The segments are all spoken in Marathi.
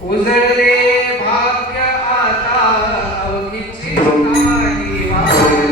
उजळले भाग्य आता अवघीची नाही वाढली.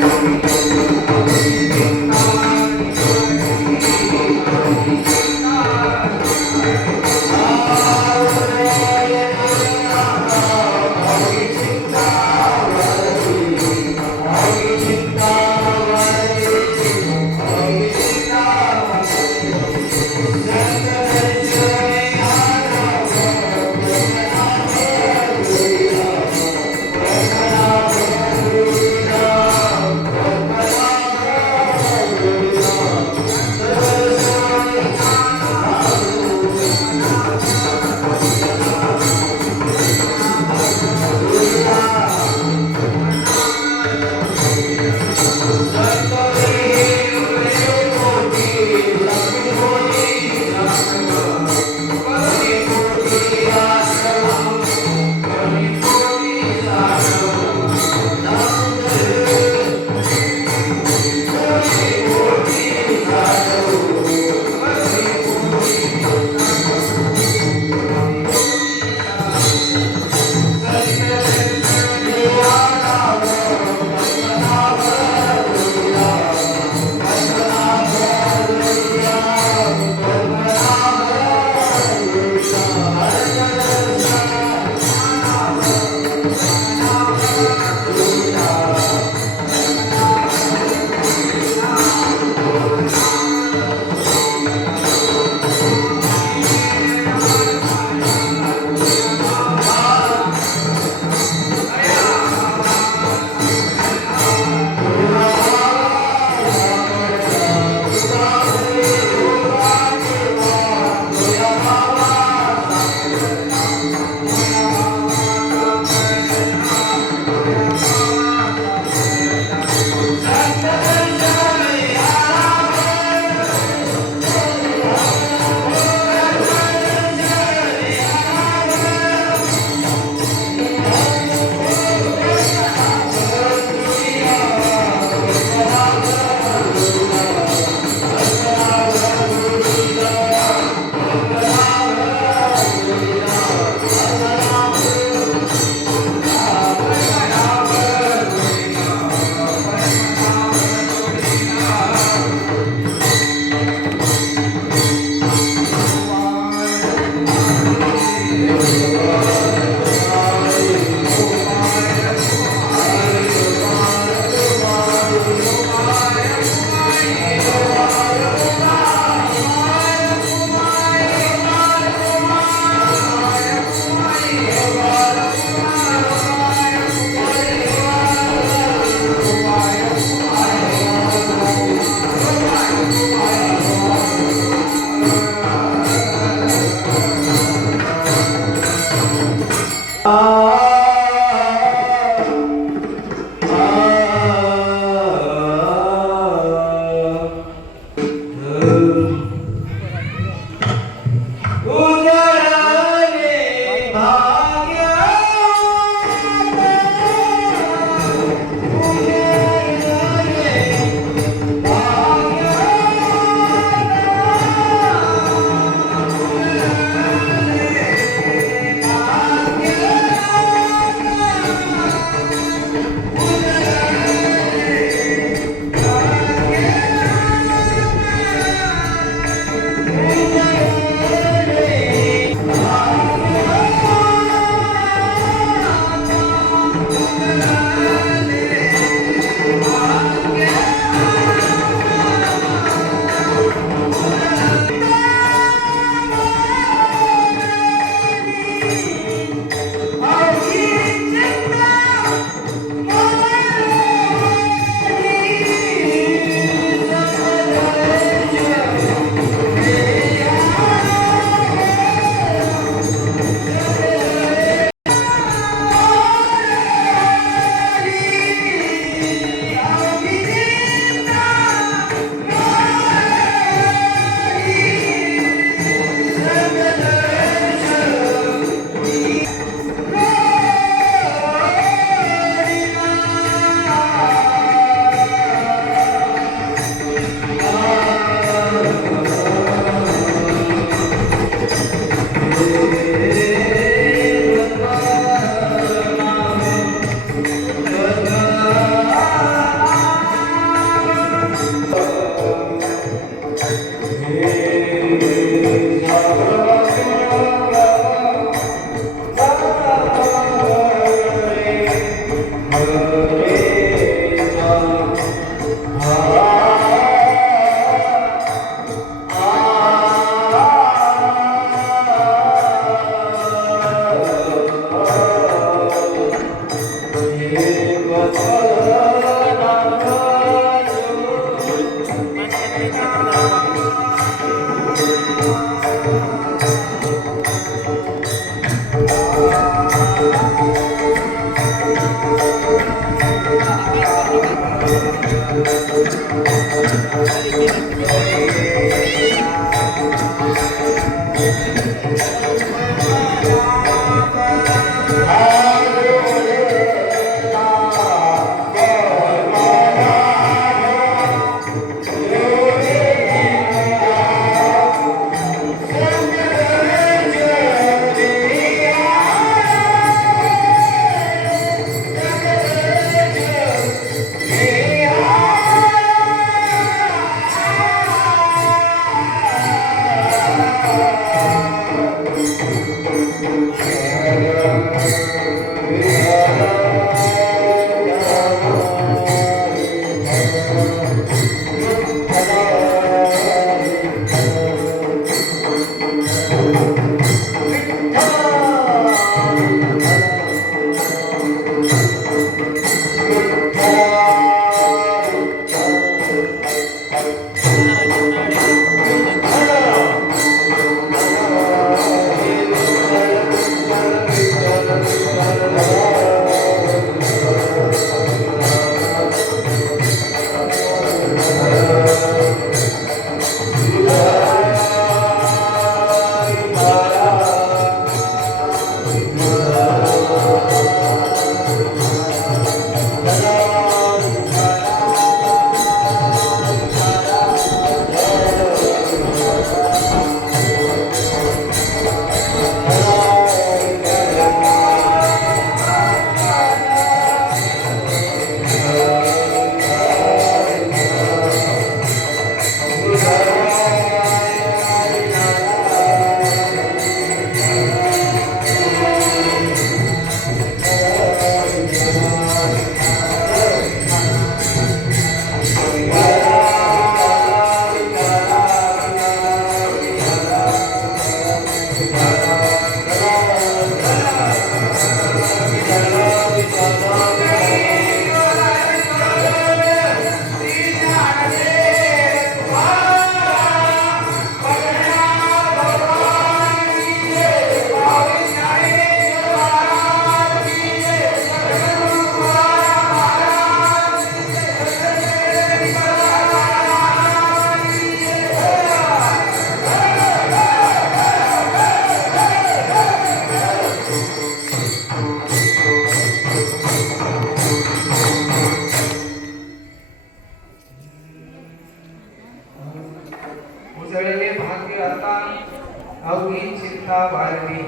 वारली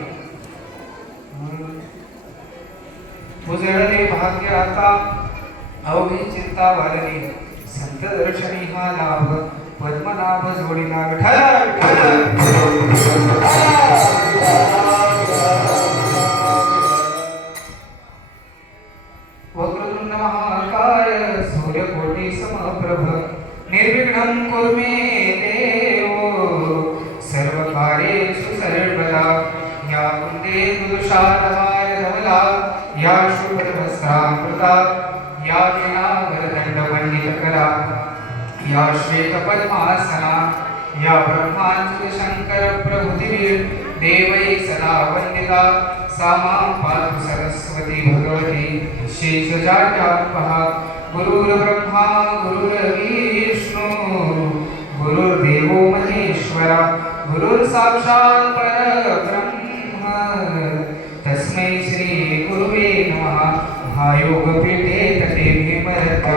उजळले भाग्य आता अवघी चिंता वारली संत दर्शनी हा लाभ पद्मनाभ जोडीला विठ्ठल वक्रतुंड महाकाय सूर्यकोटि समप्रभ निर्विघ्नं कुरु मे देव सर्वकार्येषु सर्वदा या कुंदे दुषारहार धवला या शुभ्रवस्त्रामृता या वीणावरदण्डवण्डितकरा या श्वेतपद्मासना या ब्रह्माच्युत शंकर प्रभुतिर् देवै सदा वन्दिता सा मां पातु सरस्वती भगवती शेषजाड्यात्मः गुरुर्ब्रह्मा गुरुर्विष्णु गुरुर्देवो महेश्वरा गुरुर्साक्षात् परब्रह्म तस्मै श्री गुरुवे नमः महायोगपीठे तटे भीमरत्या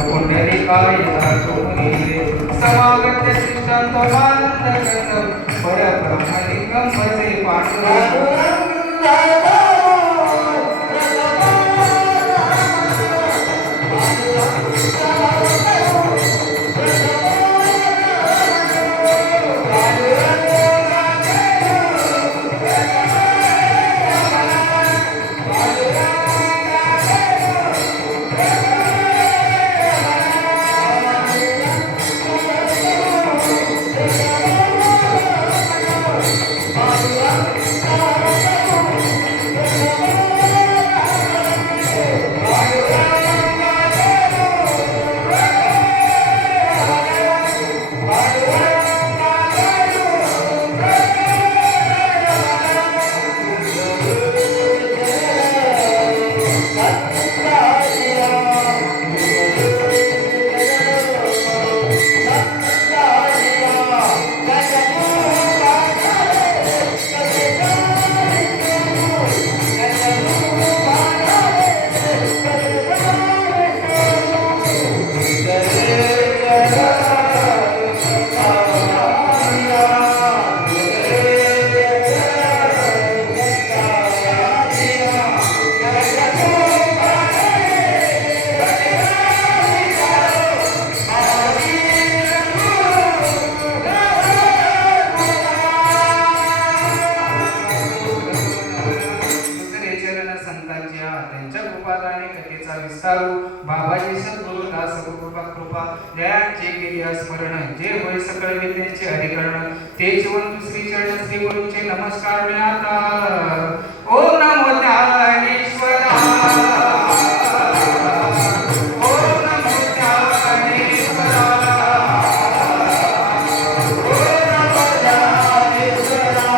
पुण्डरीकाय तोमुनीरे समागत्य शिष्टान्तमानन्दकन्दं परब्रह्मलिङ्गं भजे पाण्डुरङ्गं बाबाजी सद्गुरु दास कृपा जयांचे केली स्मरण जे होय सकळ विद्येचे अधिकरण ते जीवन श्री चरण श्री गुरूंचे नमस्कार मी आता ओम नमो ज्ञानेश्वरा ओम नमो ज्ञानेश्वरा ओम नमो ज्ञानेश्वरा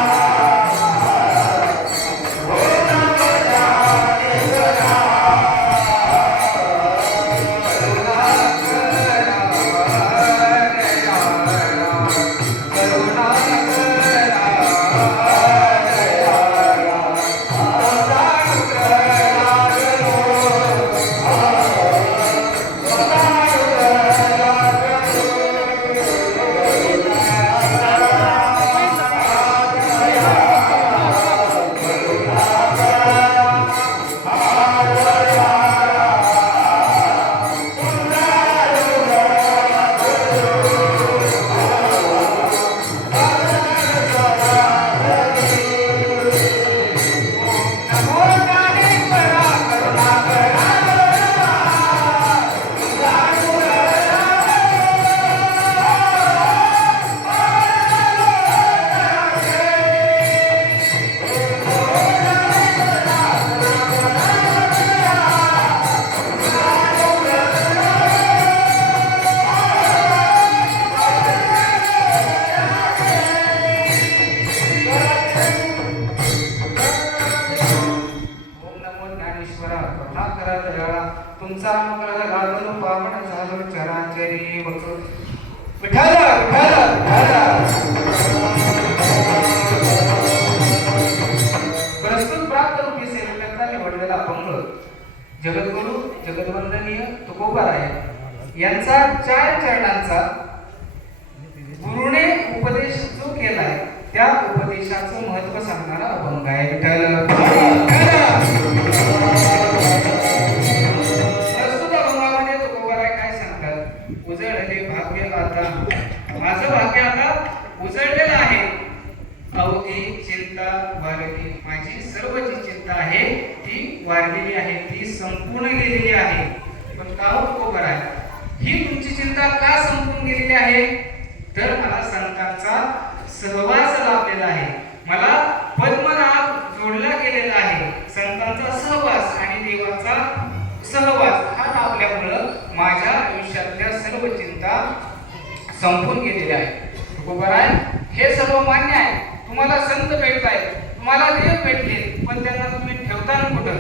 ओम नमो ज्ञानेश्वरा तुमचा अनुग्रह लाभून पावन झालो चराचरी विठ्ठल प्रस्तुत प्राप्त रूपी सेवकांचा निवडलेला अपंग जगद्गुरु जगद्वंदनीय तुकोबाराय यांचा 4 चरणांचा गुरुने उपदेश जो केलाय त्या उपदेशाचं महत्व सांगणारा अभंग आहे. विठ्ठल प्रस्तुत अभंगामध्ये तुकोबाराय काय सांगतात? उजळले भाग्य आता, माझं भाग्य आता उजळलेलं आहे. अवघी चिंता वारली, माझी सर्व जी चिंता आहे ती वारलेली आहे, ती संपूर्ण गेलेली आहे. पण का हो तुकोबाराय, ही तुमची चिंता का संपून गेलेली आहे? तर मला संतांचा सहवास लाभलेला आहे, मला पद्मनाभ जोडला गेलेला आहे. संतांचा सहवास आणि देवाचा सहवास हा लाभल्यामुळं माझ्या आयुष्यातल्या सर्व चिंता संपून गेलेल्या आहेत. तुकोबाराय, हे सर्व मान्य आहे, तुम्हाला संत भेटतायत, तुम्हाला देव भेटले, पण त्यांना तुम्ही ठेवता ना कुठं?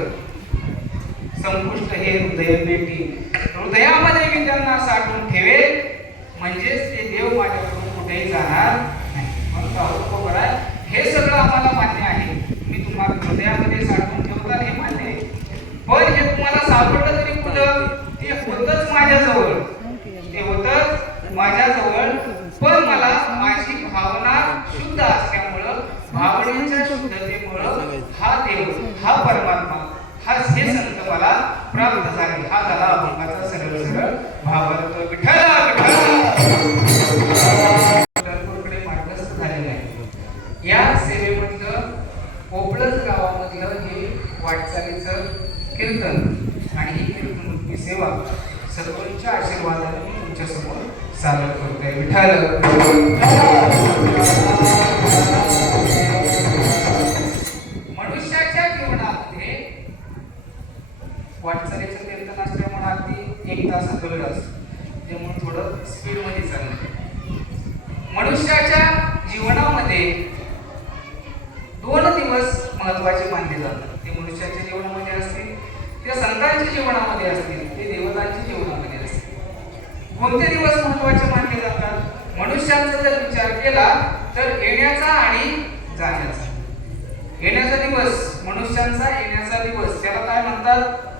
संपुष्ट हे हृदय भेटी, हृदयामध्ये मी त्यांना साठवून ठेवेल, म्हणजेच ते देव माझ्याकडून कुठेही जाणार नाही. म्हणून तुकोबाराय, हे सगळं आम्हाला मान्य आहे, मी तुम्हाला हृदयामध्ये साठवून ठेवता हे मान्य आहे, पण हे तुम्हाला सापडलं तरी कुठं? ते होतच माझ्याजवळ, ते होतच माझ्याजवळ, पण मला माझी भावना शुद्ध असल्यामुळं, भावनेच्या शुद्धतेमुळं हा देव, हा परमात्मा, हा हे संत मला प्राप्त झाले. हा झाला अभंगाचा सरळ सरळ भावार्थ. विठ्ठल पंढरपूरकडे मार्गस्थ झालेले आहे. या सेवेमधलं पोपळज गावामधलं हे वाटचालीचं कीर्तन आणि ही कीर्तन सेवा सद्गुरूंच्या आशीर्वादाने मी तुमच्या समोर सादर करतोय. विठ्ठल मनुष्याच्या जीवनामध्ये वाटचालीचं कीर्तन असल्यामुळे अगदी 1 तासाचा वेळ असतो, त्यामुळे थोडं स्पीड मध्ये चाललं. मनुष्याच्या जीवनामध्ये 2 दिवस महत्वाचे मानले जातात. ते मनुष्याच्या जीवनामध्ये असतील, ते संतांच्या जीवनामध्ये असतील, ते देवतांच्या जीवनामध्ये असतील. कोणते दिवस महत्वाचे मानले जातात? मनुष्याचा जर विचार केला तर येण्याचा आणि जाण्याचा. येण्याचा दिवस, मनुष्यांचा येण्याचा दिवस, त्याला काय म्हणतात?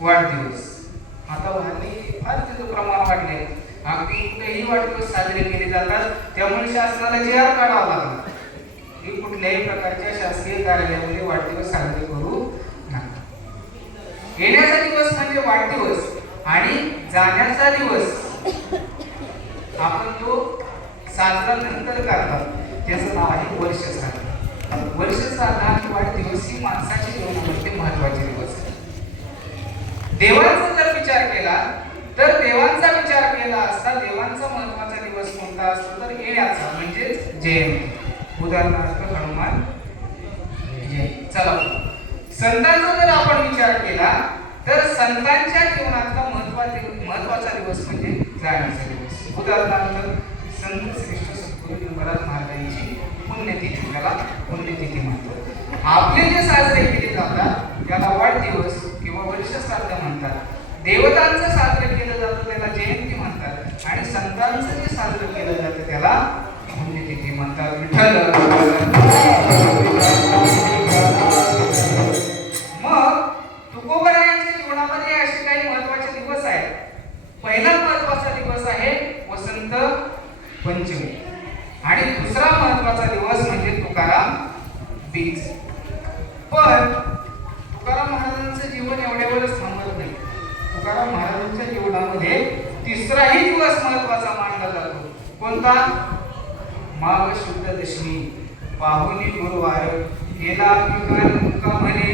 वाढदिवस. आता हल्ली फार त्याचं प्रमाण वाढले, अगदी कुठेही वाढदिवस साजरे केले जातात. त्यामुळे शासनाला जी.आर. काढावा लागला की कुठल्याही प्रकारच्या शासकीय कार्यालयामध्ये वाढदिवस साजरे करू नका. येण्याचा दिवस म्हणजे वाढदिवस आणि जाण्याचा दिवस आपण तो साजरा नंतर करतात, त्याचं नाव आहे वर्ष श्राद्ध. वर्ष श्राद्ध आणि वाढदिवस ही माणसाच्या जीवनामध्ये महत्वाचे दिवस आहेत. देवांचा जर विचार केला तर देवांचा विचार केला असता देवांचा महत्वाचा दिवस कोणता असतो? तर येण्याचा, म्हणजेच जयंती. उदाहरणार्थ हनुमान जयंती. चला, संतांचा जर आपण विचार केला तर संतांच्या जीवनातला महत्वाचा दिवस म्हणजे जाण्याचा दिवस. उदाहरणार्थ संत श्रेष्ठ सद्गुरू लिंगराज महाराजांची पुण्यतिथी, त्याला पुण्यतिथी म्हणतात. आपले जे साजरे केले जातात त्याला वाढदिवस किंवा वर्ष श्राद्ध म्हणतात. देवतांचं साजरे केलं जातं त्याला जयंती म्हणतात, आणि संतांचं जे साजरं केलं जातं त्याला पुण्यतिथी म्हणतात. विठ्ठल मग तुकोबारायांच्या जीवनामध्ये असे काही महत्वाचे दिवस आहेत. पहिला महत्वाचा दिवस आहे वसंत पंचमी, आणि दुसरा महत्वाचा दिवस म्हणजे तुकाराम बीज. पण तुकाराम महाराजांचं जीवन एवढ्यावरच थांबत नाही. तुकाराम महाराजांच्या जीवनामध्ये तिसराही दिवस महत्वाचा मानला जातो. कोणता? माघ शुद्ध दशमी, पाहुणी गुरुवार, गेला मुक्का म्हणे,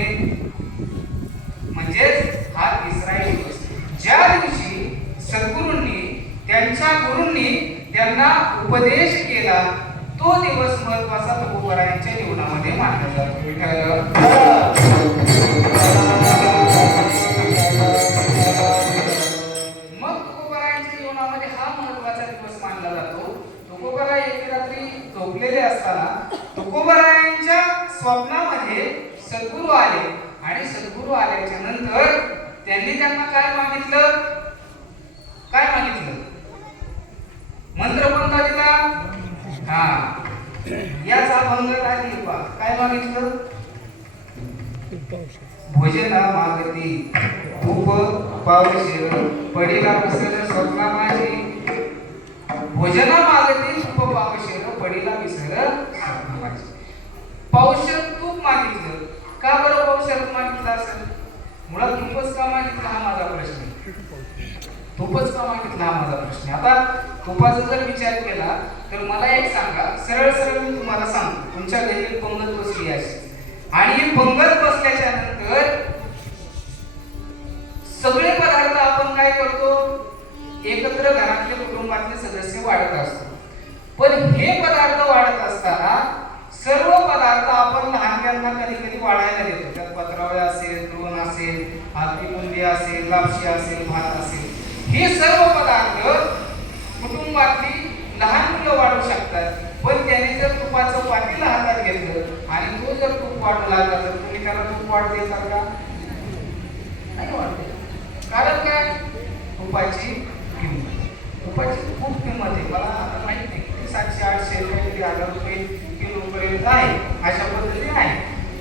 म्हणजेच हा तिसराही दिवस, ज्या दिवशी सद्गुरूंनी त्यांच्या गुरूंनी त्यांना उपदेश केला, तो दिवस महत्वाचा तुकोबारायांच्या जीवनामध्ये मानला जातो. मग तुकोबारायांच्या जीवनामध्ये हा महत्वाचा दिवस मानला जातो. तुकोबाराय एके रात्री झोपलेले असताना तुकोबारायांच्या स्वप्नामध्ये सद्गुरू आले, आणि सद्गुरू आल्याच्या नंतर त्यांनी त्यांना काय मागितलं? काय मागितलं? मंत्र कोणता दिला? याचा भंग काय मागितलं? भोजना मागती खूप पावशेर, पडीला बसल स्वप्ना माझी. भोजना मागती खूप पावशेर, पडिला विसर माझी. पावशर तूप मागितलं, का बरं पावशर मागितलं असेल? मुळात तूपच का मागितलं हा माझा प्रश्न आहे. तूपच का मागितलं हा माझा प्रश्न आहे. आता तुपाचा जर विचार केला तर मला एक सांगा, सरळ सरळ मी तुम्हाला सांगतो, तुमच्या घरी पंगत बसली अशी आणि पंगत बसल्याच्या नंतर सगळे पदार्थ आपण काय करतो, एकत्र घरातले कुटुंबातले सदस्य वाढत असतो. पण हे पदार्थ वाढत असताना सर्व पदार्थ आपण लहानग्यांना कधी कधी वाढायला देतो. त्यात पत्रावळे असेल, द्रोण असेल, आगरी बुंदी असेल, लापशी असेल, भात असेल, हे सर्व पदार्थ कुटुंबातली लहान मुलं वाढू शकतात. पण त्याने जर तुपाचं पातेलं हातात घेतलं आणि तो जर तूप वाढू लागला तर तुम्ही त्याला तूप वाढ देतात का? नाही वाढते. कारण काय? तुपाची किंमत, तुपाची खूप किंमत आहे. मला आता माहित नाही किती 700 800 काहीतरी 1000 रुपये किलो पर्यंत आहे, अशा पद्धतीने आहे.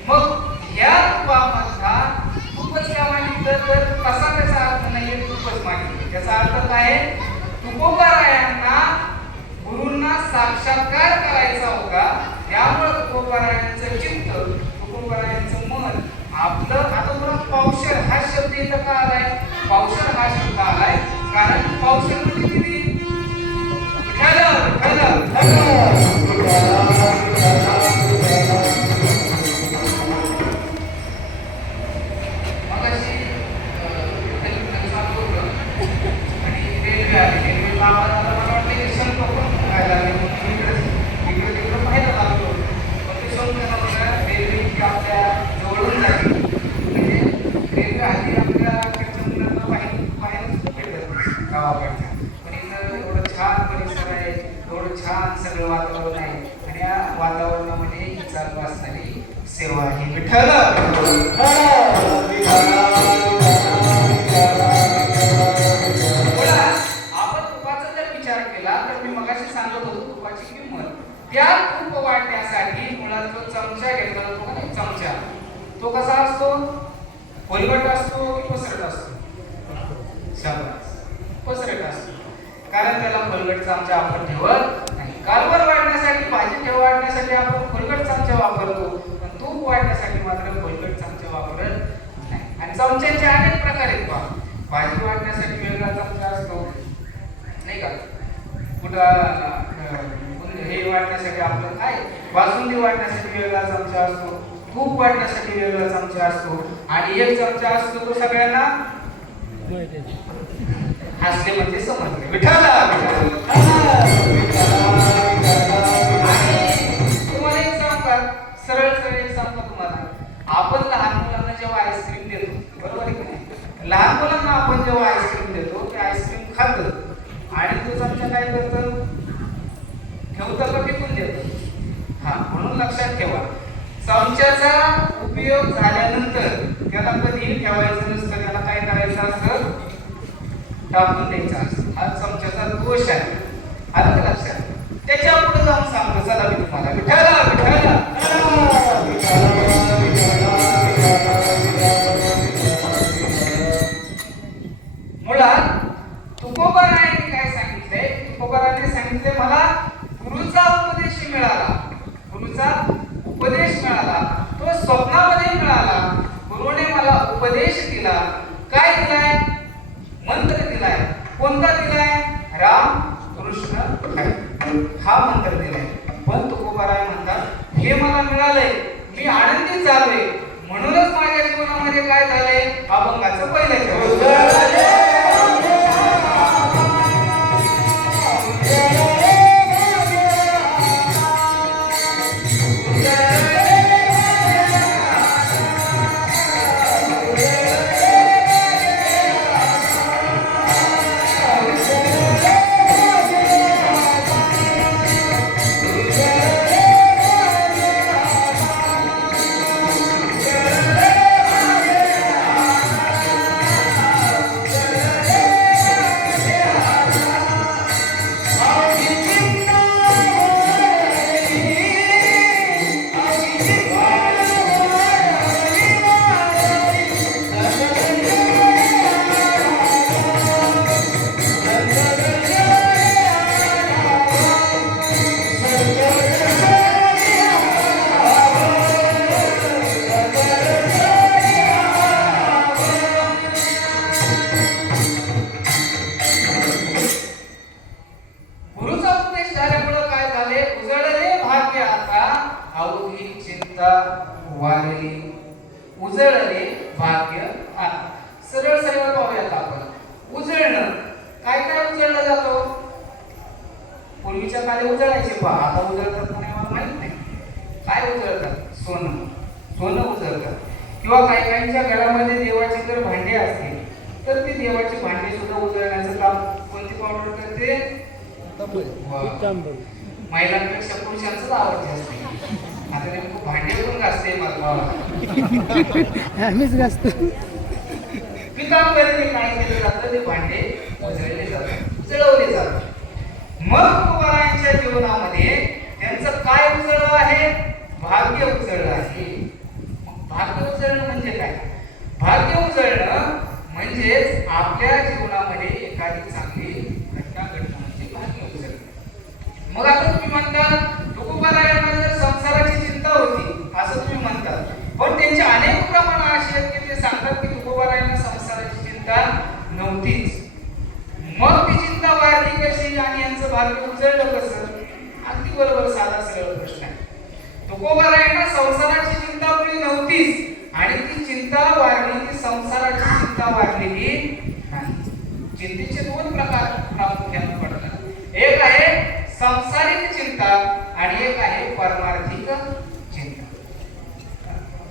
मग या तुपामधला तूपच का मागितलं तर तसा त्याचा अर्थ नाहीये तूपच मागितलं. त्याचा अर्थ काय आहे? तुकोबारायांना गुरूंना साक्षात्कार करायचा होता. त्यामुळे तुकोबारायांचं चित्त, तुकोबारायांचं मन आपलं. आता तुला पावशर हा शब्द इथं का आलाय? पावशर हा शब्द आलाय कारण पावशर म्हणजे किती? मगाशी आणि रेल्वे आली, रेल्वेला आवाज आला, मला वाटतं की शंख पण फुगायला लागले. इकडे तिकडे पाहायला लागलो, पण ते शंख नव्हता, रेल्वे की आपल्या जवळून झाली. म्हणजे रेल्वे आली आपल्या मुलांना पाहायला भेटत गावाकडच्या. पण इथं एवढं छान परिसर आहे, एवढं छान सगळं वातावरण आहे आणि या वातावरणामध्ये ही चालू असणारी सेवा ही विठ्ठल. आपण तुपाचा जर विचार केला तर मी मगाशी सांगत होतो तुपाची किंमत. त्या तूप वाढण्यासाठी मुळात जो चमचा घेतला जातो का नाही, चमचा, तो कसा असतो? खोलगट असतो की पसरट असतो? शाबास, पसरट असतो. कारण त्याला खोलगट चमचा आपण ठेवत नाही. कालवण वाढण्यासाठी, भाजी वाढण्यासाठी आपण खोलगट चमचा वापरतो, पण तूप वाढण्यासाठी मात्र खोलगट चमचा वापरत नाही. आणि चमच्याचे अनेक प्रकार आहेत पहा. भाजी वाढण्यासाठी वेगळा चमचा असतो नाही का, कुठं हे वाढण्यासाठी आपलं काय, बासुंदी वाढण्यासाठी वेगळा चमचा असतो, तूप वाढण्यासाठी वेगळा चमचा असतो, आणि एक चमचा असतो तो सगळ्यांना हसले म्हणजे समजले. विठ्ठला तुम्हाला एक सांगता, सरळ सरळ एक सांगता तुम्हाला. आपण लहान मुलांना जेव्हा आईस्क्रीम देतो, बरोबर आहे की नाही, लहान मुलांना आपण जेव्हा आईस्क्रीम देतो ते आईस्क्रीम खातं आणि तो चमचा काय करतं, ठेवतं का फेकून देतं? हा, म्हणून लक्षात ठेवा, चमच्याचा उपयोग झाल्यानंतर त्याला कधीही ठेवायचं नसतं, त्याला काय करायचं असतं, टाकून द्यायचा असतं. हा चमच्याचा दोष आहे, आलं का लक्षात? त्याच्या पुढे जाऊन सांगतो, चला मी तुम्हाला विठ्ठला विठ्ठला मुळात तुकोबारायांनी काय सांगितलंय, तुकोबारायांनी सांगितले मला गुरुचा उपदेश मिळाला, गुरुचा उपदेश मिळाला, तो स्वप्नामध्ये मिळाला. गुरुने मला उपदेश दिला. काय दिलाय? मंत्र दिलाय. कोणता दिलाय? राम कृष्ण हरी हा मंत्र दिलाय. पण तुकोबाराय म्हणतात हे मला मिळालंय, मी आनंदित झालोय, म्हणूनच माझ्या जीवनामध्ये काय झालंय, अभंगाचं पहिलं वारली उजळले भाग्य आता. सरळ सरळ पाहूयात आपण. उजळणं, काय काय उजळलं जातो? पूर्वीच्या काळी उजळायचे पहा, आता उजळतात का नाही मला माहित नाही. काय उजळतात? सोनं, सोनं उजळतात. किंवा काही काहींच्या घरामध्ये देवाची जर भांडे असतील तर ती देवाची भांडे सुद्धा उजळण्याचं काम कोणती पावडर करते? महिलांपेक्षा पुरुषांचंच आवडते असते. आता नेमकं भांडे पण घासते मला आम्हीच घासतो. पिकांमध्ये काय केलं जातं? ते भांडे उजळले जातात, उजळवले जातात. मग तुकोबारायांच्या जीवनामध्ये त्यांचं काय उजळलं आहे? भाग्य उजळलं आहे. भाग्य उजळणं म्हणजे काय? भाग्य उजळणं म्हणजेच आपल्या जीवनामध्ये एखादी चांगली घटना घडणं म्हणजे भाग्य उजळणं. मग आता तुम्ही म्हणता तुकोबारायांना जर संसाराची चिंता होती असं तुम्ही म्हणता, पण त्यांचे अनेक प्रमाण असे आहेत की ते सांगतात की तुकोबारायांना संसाराची चिंता नव्हतीच. मग ती चिंता वाढली कशी आणि यांचं भाग्य उजळलं कसं? अगदी बरोबर, साधा सरळ प्रश्न आहे. तुकोबारायांना संसाराची चिंता मुळी नव्हतीच आणि ती चिंता वाढली, ती संसाराची चिंता वाढलेली नाही. चिंतेचे दोन प्रकार प्रामुख्याने पडतात. एक आहे सांसारिक चिंता आणि एक आहे परमार्थिक चिंता.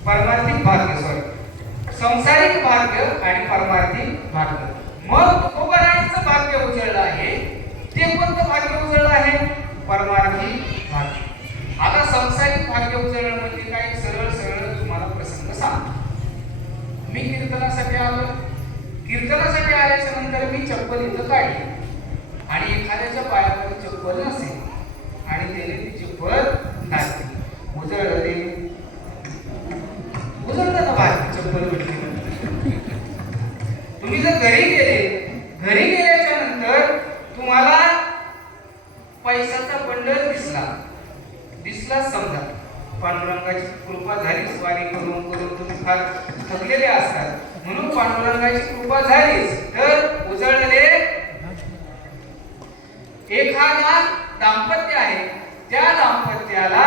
परमार्थिक भाग्य, सॉरी, सांसारिक भाग्य आणि परमार्थिक भाग्य. मग तुकोबारायांचं भाग्य उजळलं आहे. ते कोणतं भाग्य उजळलं आहे? परमार्थिक भाग्य. आता सांसारिक भाग्य उजळणं म्हणजे काय? सरळ सरळ तुम्हाला प्रसंग सांगतो. मी कीर्तनासाठी आलो. कीर्तनासाठी आल्याच्या नंतर मी चप्पल इथं काढली आणि एखाद्याच्या पायामध्ये चप्पल नसेल आणि त्याने ती चप्पल घातली, उजळलं ते. उजळलं ना भाग्य चप्पल भेटली. तुम्ही जर घरी गेल्याच्या नंतर तुम्हाला पैशाचा बंडल दिसला समजा, पांडुरंगाची कृपा झाली, स्वारी करून करून तुम्ही फार थकलेले असतात म्हणून पांडुरंगाची कृपा झालीच तर उजळले. एखादा दाम्पत्य आहे, त्या दाम्पत्याला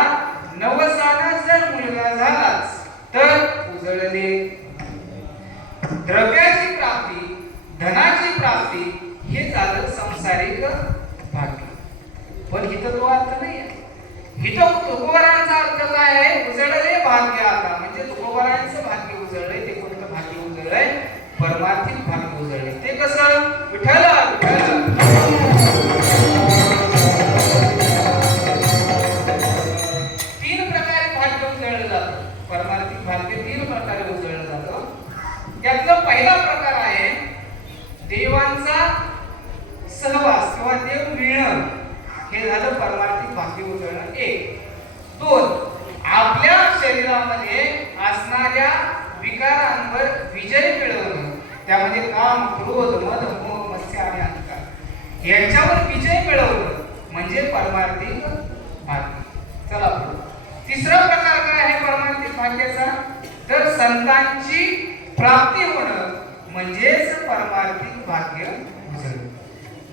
नवसानं जर मुलगा झालाच तर उजळले. द्रव्याची प्राप्ती, धनाची प्राप्ती हे झालं संसारिक भाग्य. पण इथं तो अर्थ नाही आहे. इथं तुकोबारायांचा अर्थ काय आहे? उजळले भाग्य आता. म्हणजे तुकोबारायांचं भाग्य उजळलंय. ते कोणतं भाग्य उजळलंय? परमार्थिक भाग्य उजळले. ते कसं? विठ्ठल तीन प्रकारे भाग्य उजळलं जातं. परमार्थिक भाग्य तीन प्रकारे उजळलं जातं. त्यातला पहिला प्रकार आहे देवांचा सहवास किंवा देव मिळणं. हे झालं परमार्थिक भाग्य उजळणं. एक. दोन, आपल्या शरीरामध्ये असणाऱ्या विकारांवर विजय मिळवणं. त्यामध्ये काम, क्रोध, मद, मोह, मत्स्य आणि अहंकार यांच्यावर विजय मिळवणं म्हणजे परमार्थिक भाग्य. चला पुढे. तिसरा प्रकार काय आहे परमार्थिक भाग्याचा? तर संतांची प्राप्ती होणं म्हणजेच परमार्थिक भाग्य उजळणं.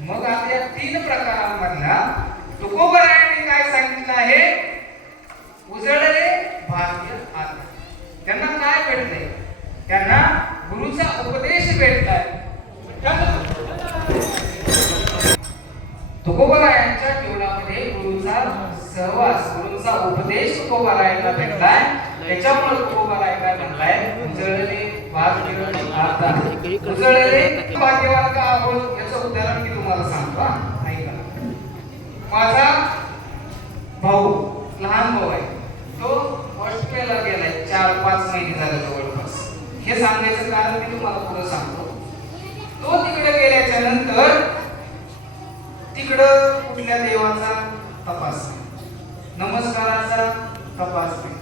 मग आपल्या तीन प्रकारांमधला तुकोबारायांनी काय सांगितलं आहे? उजळले भाग्य आता. त्यांना काय भेटलंय? त्यांना गुरुचा उपदेश भेटलाय. तुकोबारायांच्या जीवनामध्ये गुरुचा सहवास, गुरुचा उपदेश तुकोबारायांना भेटलाय. त्याच्यामुळे तुकोबाराय काय म्हणलाय? उजळले भाग्य आता. उजळले भाग्यवान का आहोत याचं उदाहरण मी तुम्हाला सांगतो. ऐका. माझा भाऊ, लहान भाऊ आहे, तो ऑस्ट्रेलियाला गेलाय. 4-5 महिने झाले जवळपास. हे सांगण्याचं कारण मी तुम्हाला पुढे सांगतो. तो तिकडे गेल्याच्या नंतर तिकडं कुठल्या देवाचा तपास नाही, नमस्काराचा तपास नाही,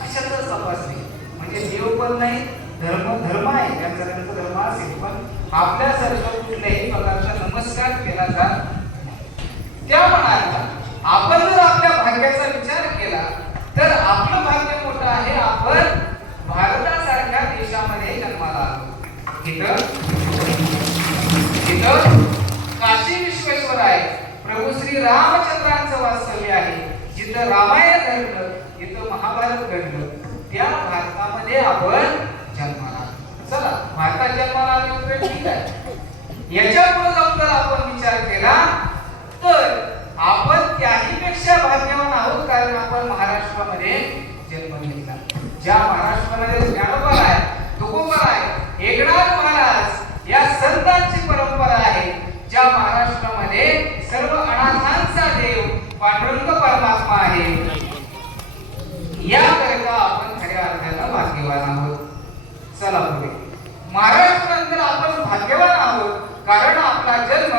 कशाचा तपास नाही. म्हणजे देव पण नाही, धर्म आहे, त्यांचा धर्म असेल पण आपल्यासारखं कुठल्याही प्रकारचा नमस्कार केला जात नाही. त्या म्हणाला आपण जर आपल्या भाग्याचा विचार केला तर आपलं भाग्य मोठं आहे. आपण भारतासारख्या देशामध्ये जन्माला आलो. इथं काशी विश्वेश्वर आहे, प्रभू श्री रामचंद्रांचं वास्तव्य आहे. जिथं रामायण घडलं, जिथं महाभारत घडलं, त्या भारतामध्ये आपण जन्माला आलो. चला, भारतात जन्माला आलो तर ठीक आहे. याच्या पुढे जाऊन जर आपण विचार केला तर आपण त्याही पेक्षा भाग्यवान आहोत, कारण आपण महाराष्ट्रामध्ये जन्म घेतला. ज्या महाराष्ट्रामध्ये ज्ञानोबा आहे, तुकोबा आहे, एकनाथ महाराज या संतांची परंपरा आहे, ज्या महाराष्ट्रामध्ये सर्व अनाथांचा देव पांडुरंग परमात्मा आहे, याकरिता आपण खऱ्या अर्थानं भाग्यवान आहोत. चला पुढे. महाराष्ट्रानंतर आपण भाग्यवान आहोत कारण आपला जन्म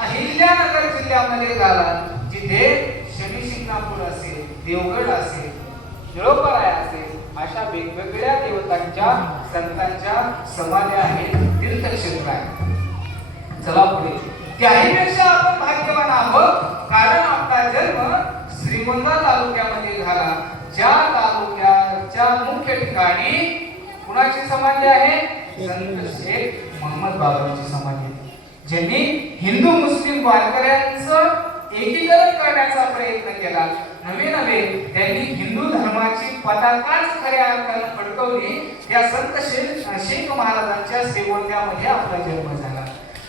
अहिल्यानगर जिल्ह्यामध्ये झाला, जिथे शनी शिंगणापूर असेल, देवगड असेल, जळोपराय असेल, अशा वेगवेगळ्या देवतांच्या संतांच्या समाध्या आहेत, तीर्थक्षेत्र आहे. चला पुढे. त्याहीपेक्षा आपण भाग्यवान आहोत कारण आपला जन्म श्रीगोंदा तालुक्यामध्ये झाला, ज्या तालुक्याच्या मुख्य ठिकाणी कुणाची समाधी आहे? संत शेख मोहम्मद बाबांची समाधी, ज्यांनी हिंदू मुस्लिम वारकऱ्यांचं एकीकरण करण्याचा प्रयत्न केला. नवे त्यांनी हिंदू धर्माची पताकाच खऱ्या अर्थानं फडकवली. या संत शेख महाराजांच्या श्रीगोंद्यामध्ये आपला जन्म झाला.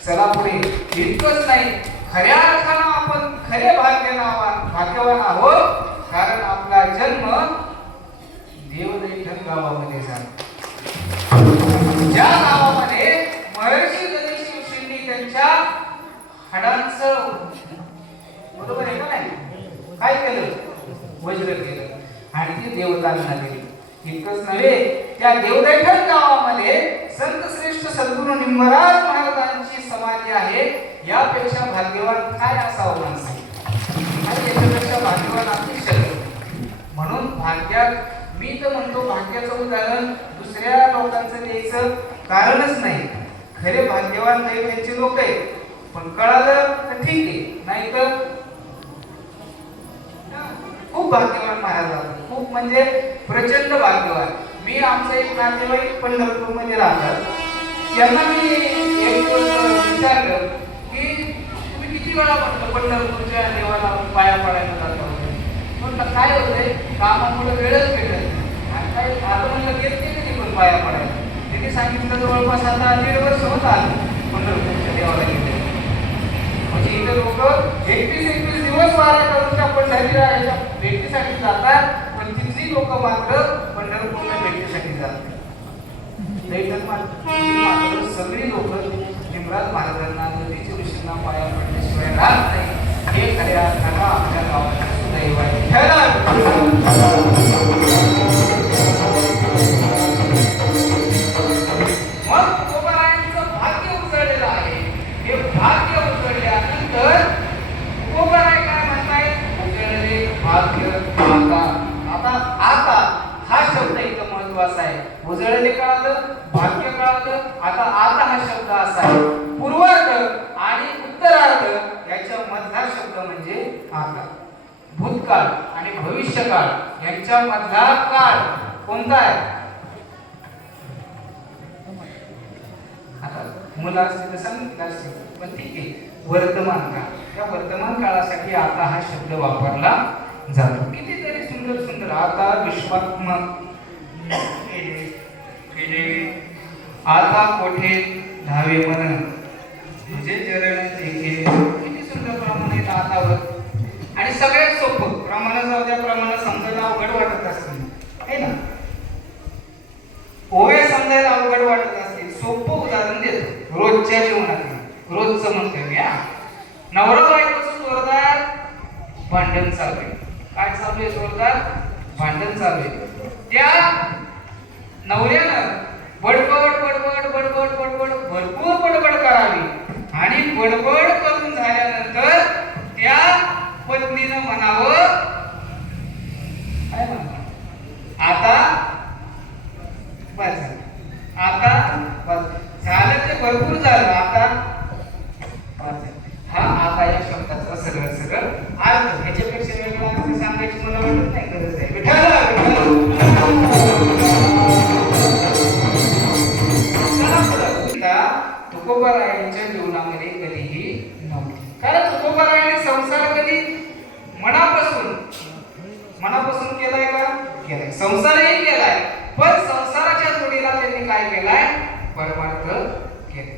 चला पुढे. इतकंच नाही, खऱ्या अर्थानं आपण खरे भाग्यवान आहोत कारण आपला जन्म देवदैठण गावामध्ये झाला, ज्या गावामध्ये महर्षी गणेश ऋषींनी त्यांच्या हाडांचं, बरोबर आहे का नाही, काय केलं? वज्र केलं आणि ते देवतांना दिले. इतकंच नव्हे, त्या देवदैठण गावामध्ये संत श्रेष्ठ सद्गुरू निम्मराज महाराजांची समाधी आहे. यापेक्षा भाग्यवान काय असावं माणसाने? आणि याच्यापेक्षा भाग्यवान आपली शक्य. म्हणून भाग्यात, मी तर म्हणतो भाग्याचं उदाहरण दुसऱ्या लोकांचं द्यायचं कारणच नाही. खरे भाग्यवान दैवाचे लोक आहेत, पण कळालं तर ठीक आहे, नाही तर खूप भाग्यवान महाराज, खूप म्हणजे प्रचंड भाग्यवान. मी आमचा एक नातेवाईक पंढरपूर मध्ये राहतात, त्यांना मी एक विचारलं की तुम्ही किती वेळा म्हटलं पंढरपूरच्या देवाला पाया पडायला जाता वगैरे. म्हटलं काय होतंय, कामामुळे वेळच भेटत आणि काय आता म्हणलं येत नाही कधी पण पाया पडायला. त्यांनी सांगितलं जवळपास आता 1.5 वर्ष होत आलं पंढरपूरच्या देवाला गेले. म्हणजे इथे लोक 21 दिवस वाऱ्या करून त्या पंढरीला याच्या भेटीसाठी जातात, पण तिथली लोक मात्र पंढरपूरला भेटीसाठी जातात. मात्र सगळी लोक निमराज महाराजांना, नदीच्या ऋषींना पाया पडल्याशिवाय राहत नाही. हे खऱ्या अर्थानं आपल्या गावाचं सुदैव आहे. मग तुकोबारायांचं भाग्य उजळलेलं आहे. हे भाग्य उजळल्यानंतर तुकोबाराय काय म्हणतायत? उजळले भाग्य आता. आता हा शब्द इथं महत्वाचा आहे. उजळले कळालं, भाग्य कळालं, आता हा शब्द असा आहे. पूर्वार्ध आणि उत्तरार्ध याच्या मधला शब्द म्हणजे आता. भूतकाळ आणि भविष्यकाळ यांच्या मधला काळ कोणता आहे? आता मुलं असतील तर सांगितलं असेल, पण ठीक आहे, वर्तमान काळ. त्या वर्तमान काळासाठी आता हा शब्द वापरला जातो. कितीतरी सुंदर सुंदर आता विश्वात्मक आता कोठे धावे मन तुझे चरण देखे. किती सुंदर प्रमाण आहे आतावर. आणि सगळ्यात सोपं प्रमाण जाऊ द्या, प्रमाण समजायला अवघड वाटत असतील है ना, ओव्या समजायला अवघड वाटत असतील, सोपं उदाहरण देतो रोजच्या जीवनातील. रोजचं म्हणतोय मी. नवरा बायकोचं जोरदार भांडण चालू आहे. काय चालू आहे? जोरदार भांडण चालू आहे. त्या नवऱ्यानं बडबड बडबड बडबड बडबड भरपूर बडबड करावी आणि बडबड करून झाल्यानंतर त्या पत्नीनं म्हणावं आता बस, आता बस झालं, ते भरपूर झालं, आता बस. हा आता या शब्दाचा सरळ सरळ अर्थ. ह्याच्यापेक्षा वेगळा अर्थ सांगायची मला वाटत नाही गरज आहे. तुकोबारायांच्या जीवनामध्ये कधीही नव्हती, कारण तुकोबारायांनी संसार कधी मनापासून केलाय का? केलाय. संसारही केलाय, पण संसार काय केलाय? परमार्थ केले.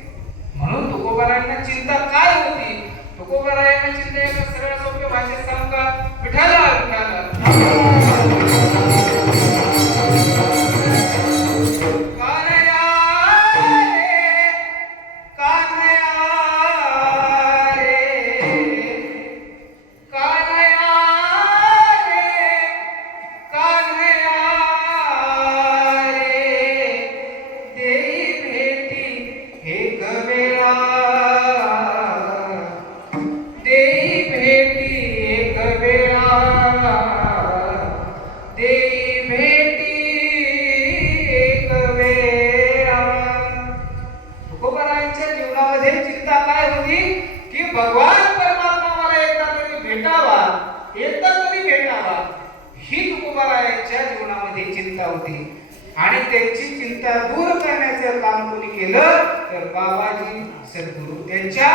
म्हणून तुकोबारायांना चिंता काय होती? तुकोबारायांना चिंता एका सरळ सोप्या भाषेत सांगू का? विठाला विठाला भगवान परमात्मा मला एकदा तरी भेटावा ही तुकोबारायांच्या जीवनामध्ये चिंता होती. आणि त्यांची चिंता दूर करण्याचं काम कोणी केलं तर बाबाजी सद्गुरू त्यांच्या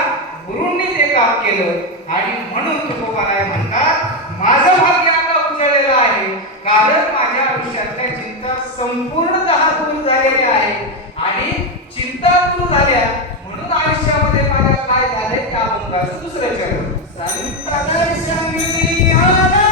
गुरूंनी ते काम केलं. आणि म्हणून तुकोबाराय म्हणतात माझं भाग्य आता उजळलेलं आहे, कारण माझ्या आयुष्यातल्या चिंता संपूर्णतः दूर झालेल्या आहे. आणि चिंता दूर झाल्या म्हणून आयुष्यामध्ये माझ्या काय झाले त्या अभंगाचं दुसरं चरण संत दर्शनी आला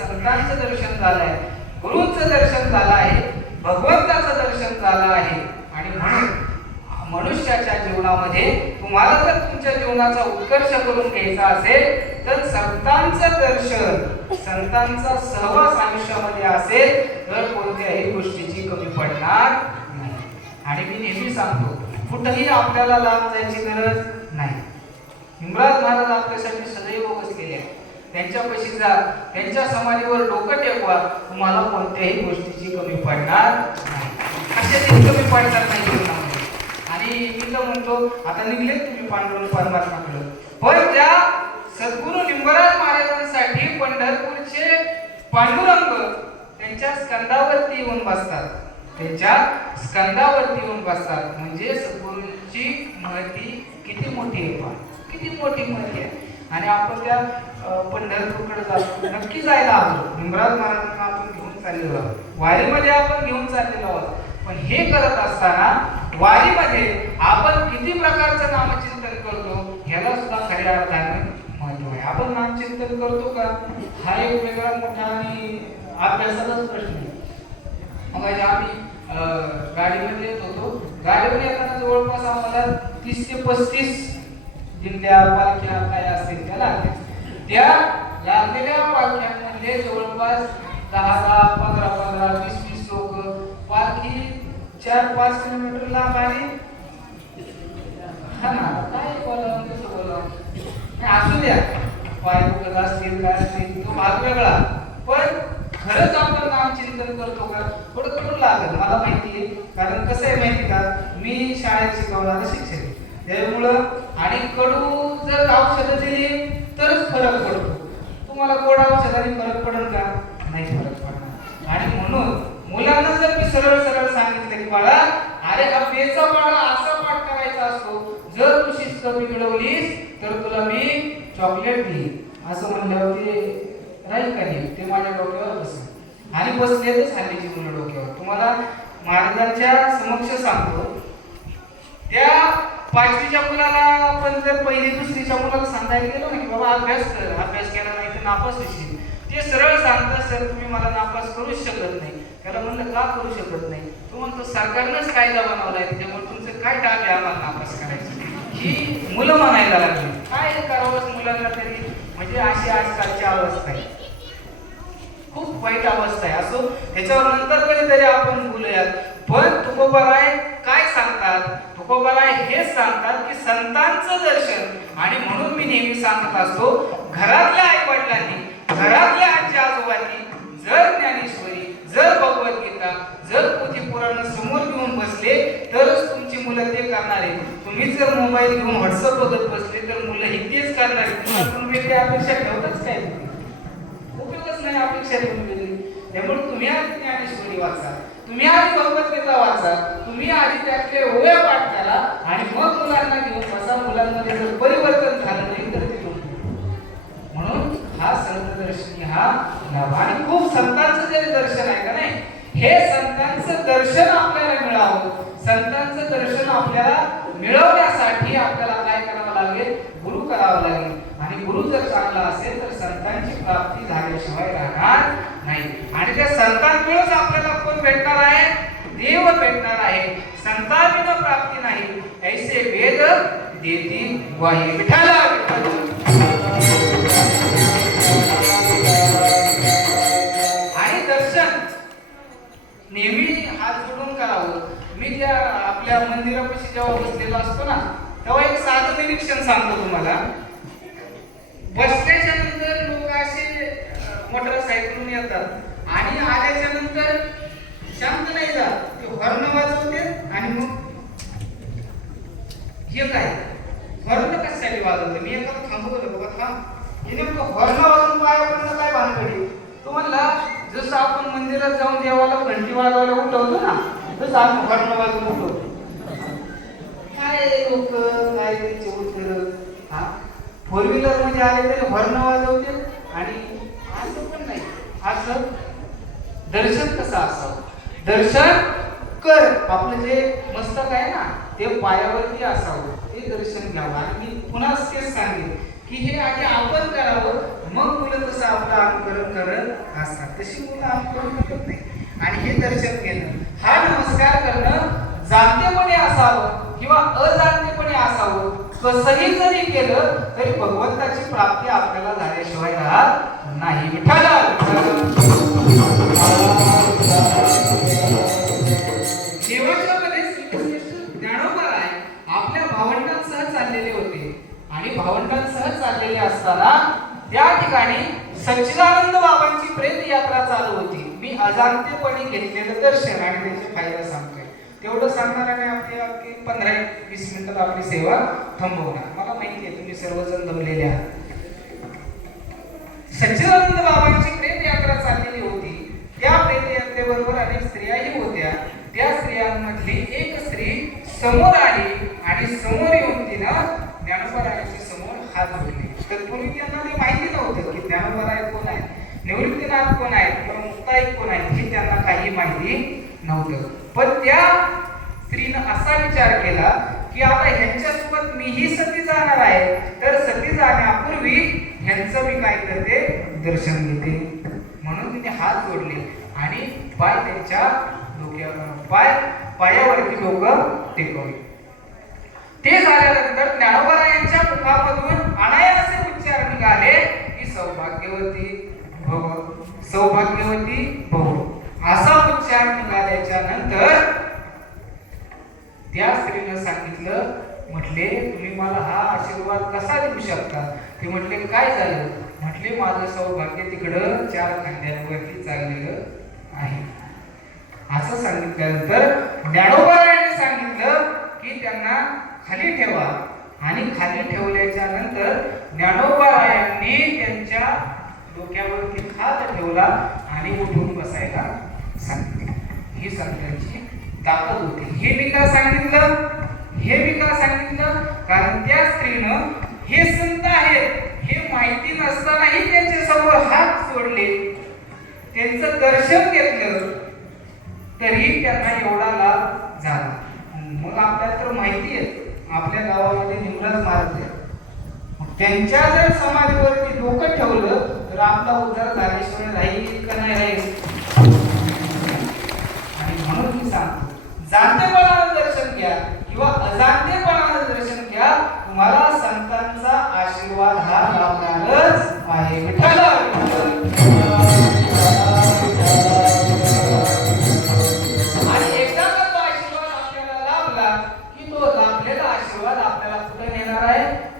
संतांचं दर्शन झालंय, गुरूंचं दर्शन झालं आहे, भगवंताचं दर्शन झालं आहे. आणि म्हणून मनुष्याच्या जीवनामध्ये तुम्हाला जर तुमच्या जीवनाचा उत्कर्ष करून घ्यायचा असेल तर संतांचं दर्शन, संतांचा सहवास आयुष्यामध्ये असेल तर कोणत्याही गोष्टीची कमी पडणार नाही. आणि मी नेहमी सांगतो कुठेही आपल्याला लांब जायची गरज नाही. हिमराज महाराज आपल्यासाठी सदैव बसलेले आहेत. त्यांच्यापाशी जा, त्यांच्या समाधीवर डोकं टेकवा, तुम्हाला कोणत्याही गोष्टीची कमी पडणार नाही. कशाची कमी पडणार नाही जीवनामध्ये. आणि मी तर म्हणतो आता निघले तुम्ही पांडुरंग परमात्माकडे, पण त्या सद्गुरू लिंगराज महाराजांसाठी पंढरपूरचे पांडुरंग त्यांच्या स्कंदावरती येऊन बसतात. त्यांच्या स्कंदावरती येऊन बसतात. म्हणजे सद्गुरूंची महती किती मोठी आहे, किती मोठी महती आहे. आणि आपण त्या पंढरपूरकडे जातो, नक्की जायला हवं. हिमराज महाराजांना आपण घेऊन चाललेलो आहोत, वारीमध्ये आपण घेऊन चाललेलो आहोत. पण हे करत असताना वारीमध्ये आपण किती प्रकारचं नामचिंतन करतो ह्याला सुद्धा खऱ्या अर्थाने महत्व आहे. आपण नामचिंतन करतो का, हा एक वेगळा मोठा आणि अभ्यासाचाच प्रश्न आहे. मग आम्ही गाडीमध्ये येत होतो, गाडीवर येताना जवळपास आम्हाला 30 ते 35 दिंड्या पालख्या काय असतील त्या लागल्या. त्या लागलेल्या पालख्यांमध्ये जवळपास 10, 15, 20 लोक. पालखी 4-5 किलोमीटर लांब आली. हा ना, काय बोलावं कसं बोलावं, असू द्या, पाय दुखत असतील काय असतील तो भाग वेगळा. पण खरंच आपण नामचिंतन करतो का, थोडं लागत मला माहिती आहे. कारण कसं आहे माहिती का, मी शाळेत शिकवणारा शिक्षक, त्यामुळं आणि कडू जर औषधं दिली तरच फरक पडतो. तुम्हाला गोड औषधाने फरक पडेल का? नाही फरक पडणार. आणि म्हणून मुलांना जर मी सरळ सरळ सांगितलं की बाळा अरे हा बेचा पाढा असा पाठ करायचा असतो, जर तू शिस्त बिघडवलीस तर तुला मी चॉकलेट देईन असं म्हणल्यावर ते राहील का नाही? ते माझ्या डोक्यावर बसेल आणि बसलेच हल्लीची मुलं डोक्यावर. तुम्हाला महाराजांच्या समक्ष सांगतो, त्या 5वीच्या मुलाला आपण जर पहिली दुसरीच्या मुलाला सांगायला गेलो ना की बाबा अभ्यास कर, अभ्यास केला नाही तर नापास होशील, ते सरळ सांगतात सर तुम्ही मला नापास करूच शकत नाही. त्याला म्हणलं का करू शकत नाही? तो म्हणतो सरकारनंच कायदा बनवलाय त्याच्यामुळे तुमचं काय टाक आहे आम्हाला नापास करायचं. ही मुलं म्हणायला लागली. काय करावंच मुलांना तरी, म्हणजे अशी आजकालची अवस्था आहे, खूप वाईट अवस्था आहे. असो त्याच्यावर नंतर कधीतरी आपण बोलूयात. पण तुकोबाराय काय सांगतात? तुकोबाराय हेच सांगतात की संतांचं दर्शन, आणि म्हणून मी नेहमी सांगत असतो घरातल्या आई वडिलांनी, घरातल्या आजी आजोबांनी जर ज्ञानेश्वरी, जर भगवद्गीता, जर पोथी पुराण समोर घेऊन बसले तरच तुमची मुलं ते करणार आहे. तुम्ही जर मोबाईल घेऊन व्हॉट्सअप बघत बसले तर मुलं ही तेच करणार आहे. तुम्ही वेगळी अपेक्षा ठेवतच काय? उपयोगच नाही अपेक्षा ठेवून वेगळी. त्यामुळे तुम्ही आधी ज्ञानेश्वरी वाचा, तुम्ही आधी भगवद्गीता वाचा, तुम्ही आधी त्यातले ओव्या पाठ करा आणि मग मुलांना घेऊन बसा. मुलांमध्ये जर परिवर्तन झालं नाही तर ते म्हणून हा संत दर्शनी हा लाभ. आणि खूप संतांचं जे दर्शन आहे का नाही, हे संतांचं दर्शन आपल्याला मिळावं. संतांचं दर्शन आपल्याला मिळवण्यासाठी आपल्याला काय करावं लागेल? गुरु करावं लागेल. आणि गुरु जर चांगला असेल तर संतांची प्राप्ती झाल्याशिवाय राहणार नाही. आणि त्या संतांमुळेच आपल्याला कोण भेटणार आहे? देव भेटणार आहे. संतांविना प्राप्ती नाही ऐसे वेद देती ग्वाही. विठाला आणि दर्शन नेहमी हात जोडून करावं. मी त्या आपल्या मंदिरापाशी जेव्हा बसलेलो असतो ना तेव्हा एक साधं निरीक्षण सांगतो तुम्हाला. बसल्याच्या नंतर लोक असे मोटरसायकलून येतात आणि आल्याच्या नंतर शांत नाही जात, ते हॉर्न वाजवते. आणि मग हे काय हॉर्न कशासाठी वाजवते? मी एखादं थांबवलं बघा, थांब, हे नेमकं हॉर्न वाजवून पायापर्यंत काय भानगडी? तो म्हणला जसं आपण मंदिरात जाऊन देवाला घंटी वाजवायला उठवतो ना तसं आपण हॉर्न वाजवून उठवतो. काय लोक काय उत्तर, हा 4 व्हीलर मध्ये आले तरी हॉर्न वाजवते. आणि असं पण नाही, असं दर्शन कसं असावं? दर्शन कर, आपलं जे मस्तक आहे ना ते पायावरती असावं, ते दर्शन घ्यावं. आणि मी पुन्हा तेच सांगेन की हे आधी आपण करावं, मग मुलं तसं आपलं अनुकरण करत असतात. तशी मुलं अनुकरण करत नाही. आणि हे दर्शन घेणं, हा नमस्कार करणं जाणतेपणे असावं किंवा अजाणतेपणे असावं, कसंही जरी केलं तरी भगवंताची प्राप्ती आपल्याला झाल्याशिवाय राहत नाही. विठ्ठला देवाच्यामध्ये ज्ञानोबा आपल्या भावंडांसह चाललेले होते. आणि भावंडांसह चाललेले असताना त्या ठिकाणी सच्चिदानंद बाबांची प्रेम यात्रा चालू होती. मी अजाणतेपणे घेतलेलं दर्शन आणि त्याचे फायदा सांगतोय. तेवढं सांगणाऱ्याने आपली 15-20 मिनिटात आपली सेवा थांबवणार. मला माहिती आहे तुम्ही सर्वजण जमलेले आहात. सच्चिदानंद बाबांची प्रेम यात्रा चाललेली होती. त्या प्रेम यात्रेबरोबर अनेक स्त्रियाही होत्या. त्या स्त्रियांमधली एक स्त्री समोर आली आणि समोर येऊन तिनं ज्ञानोबारायांची समोर हात जोडले. तत्पूर्वी त्यांना ते माहिती नव्हतं की ज्ञानोबाराय कोण आहे, निवृत्तीनाथ कोण आहे किंवा मुक्ताई कोण आहे, हे त्यांना काही माहिती नव्हतं. पण त्या स्त्रीनं असा विचार केला की आता ह्यांच्यासोबत मीही सती जाणार आहे, तर सती जाण्यापूर्वी ह्यांचं मी काय करते? दर्शन घेते. म्हणून तिने हात जोडले आणि पाय त्यांच्या पायावरती डोकं टेकवले. ते झाल्यानंतर ज्ञानोबारायांच्या मुखामधून अनायासे उच्चार निघाले की सौभाग्यवती भव, सौभाग्यवती भव. असा उच्चार निघाल्याच्या नंतर त्या स्त्रीनं सांगितलं, म्हटले तुम्ही मला हा आशीर्वाद कसा देऊ शकता? ते म्हटले काय झालं? म्हटले माझं सौभाग्य तिकडं 4 खांद्यांवरती चाललेलं आहे. असं सांगितल्यानंतर ज्ञानोबारायांनी सांगितलं की त्यांना खाली ठेवा. आणि खाली ठेवल्याच्या नंतर ज्ञानोबारायांनी त्यांच्या डोक्यावरती हात ठेवला आणि उठून बसायला सांगितले. ही संतांची ताकद होती. हे मी का सांगितलं? कारण त्या स्त्रीनं हे संत आहेत हे माहिती नसतानाही त्यांच्या समोर हात जोडले, त्यांचं दर्शन घेतलं, तरी त्यांना एवढा लाभ झाला. मग आपल्याला तर माहिती आहे आपल्या गावामध्ये निमरज महाराज आहेत. त्यांच्या जर समाधीवरती डोकं ठेवलं तर आपला उद्धार झाल्याशिवाय राहील का नाही राहील? आणि म्हणून मी सांगतो, जाणतेपणानं दर्शन घ्या किंवा अजाणतेपणानं दर्शन घ्या, तुम्हाला संतांचा आशीर्वाद हा लाभणारच आहे. विठ्ठल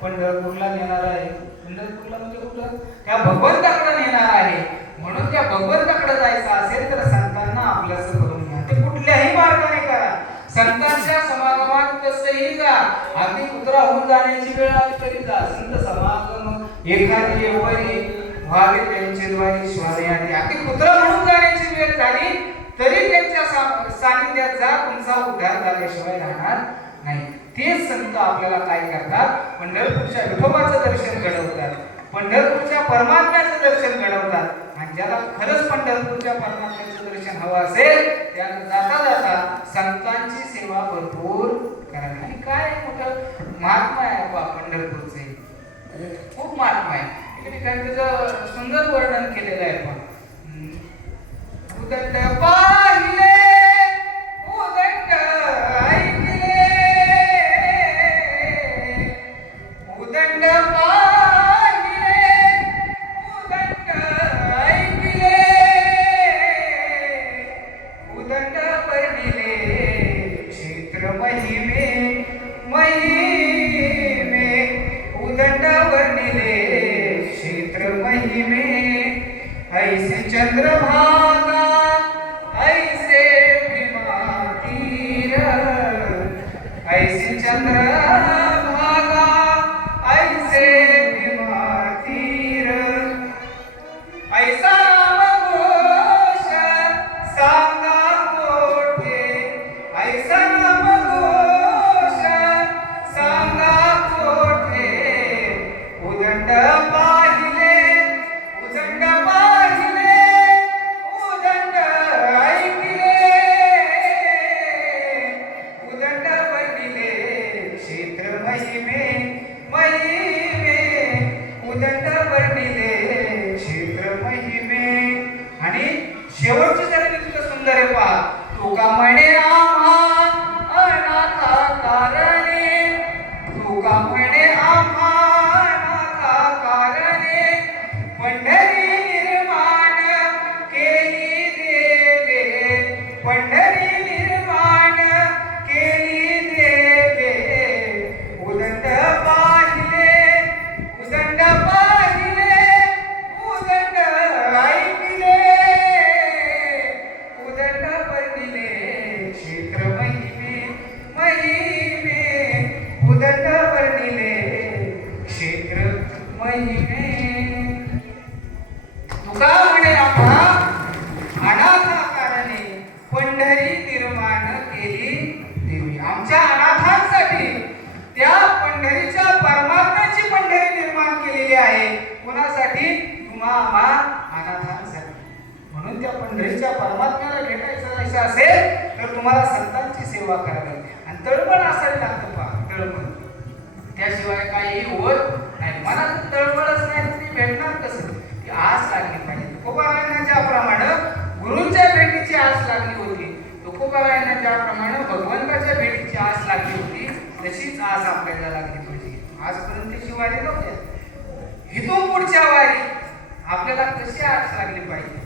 पंढरपूरला नेणार आहे. पंढरपूरला म्हणजे कुठं? त्या भगवंताकडे नेणार आहे. म्हणून त्या भगवंताकडे जायचं असेल तर संतांना आपल्यास करून घ्या. ते कुठल्याही मार्गाने करा. संतांच्या समागमात कसंही जा. अगदी कुत्रा होऊन जाण्याची वेळ आली तरी जा. संत समागम एखादी एवढी व्हावे त्यांच्याद्वारे स्वामी. अगदी कुत्रा म्हणून जाण्याची वेळ झाली तरी त्यांच्या सानिध्यात जा. तुमचा उद्धार झाल्याशिवाय राहणार नाही. तेच संत आपल्याला काय करतात? पंढरपूरच्या विठोबाचं दर्शन घडवतात, पंढरपूरच्या परमात्म्याचं दर्शन घडवतात. आणि ज्याला खरंच पंढरपूरच्या परमात्म्याचं दर्शन हवं असेल त्याला जाता जाता संतांची सेवा भरपूर करावी. आणि काय मोठं महात्मा आहे बा पंढरपूरचे, खूप महात्मा आहे. इकडे काय त्याचं सुंदर वर्णन केलेलं आहे. पण उदंड पाहिले उदंड ऐकले, उदंड पाहिले उदंड ऐकले, उदंड वर्णिले क्षेत्र महिमे महिमे, उदंड वर्णिले क्षेत्र महिमे. ऐसे चंद्रभागा ऐसे भीमा तीर, ऐसे चंद्रभागा ऐसे भीमा तीर. ऐसा नामघोष सांगा कोठे, ऐसा नामघोष सांगा कोठे. उदंड पाहिले उदंड पाहिले उदंड ऐकले, उदंड वर्णिले क्षेत्र महिमे महिमे, उदंड वर्णिले क्षेत्र महिमे. आणि शेवटची जरा इतकं सुंदर आहे पहा. तुका म्हणे आम्हा अनाथा कारणे, तुका म्हणे आम्हा अनाथा कारणे. पंढरी निर्माण केली देवे, पंढरी निर्माण केली देवे. उदंड पाहिले उदंड पाहिले उदंड ऐकले, उदंड वर्णिले क्षेत्र महिमे महिमे, उदंड वर्णिले क्षेत्र महिमे. तुका म्हणे आम्हा अनाथा कारणे पंढरी निर्माण केली देवी. आमच्या अनाथांसाठी त्या पंढरीच्या परमात्म्याची पंढरी निर्माण केलेली आहे. कोणासाठी? तुम्हा आम्हा अनाथांसाठी. म्हणून त्या पंढरीच्या परमात्म्याला भेटायचं असेल तर तुम्हाला संतांची सेवा करावी. आणि तळमळ असायला लागतं पहा, तळमळ. त्याशिवाय काही होत नाही. मनात तळमळच नाही तर ती भेटणार कसं? ती आस लागली पाहिजे. तुकोबारायांना ज्याप्रमाणे गुरूंच्या भेटीची आस लागली होती, तुकोबारायांना ज्याप्रमाणे भगवंताच्या भेटीची आस लागली होती, तशीच आस आपल्याला लागली पाहिजे. आजपर्यंतची वारी नव्हत्या, इथून पुढच्या वारी आपल्याला कशी आस लागली पाहिजे?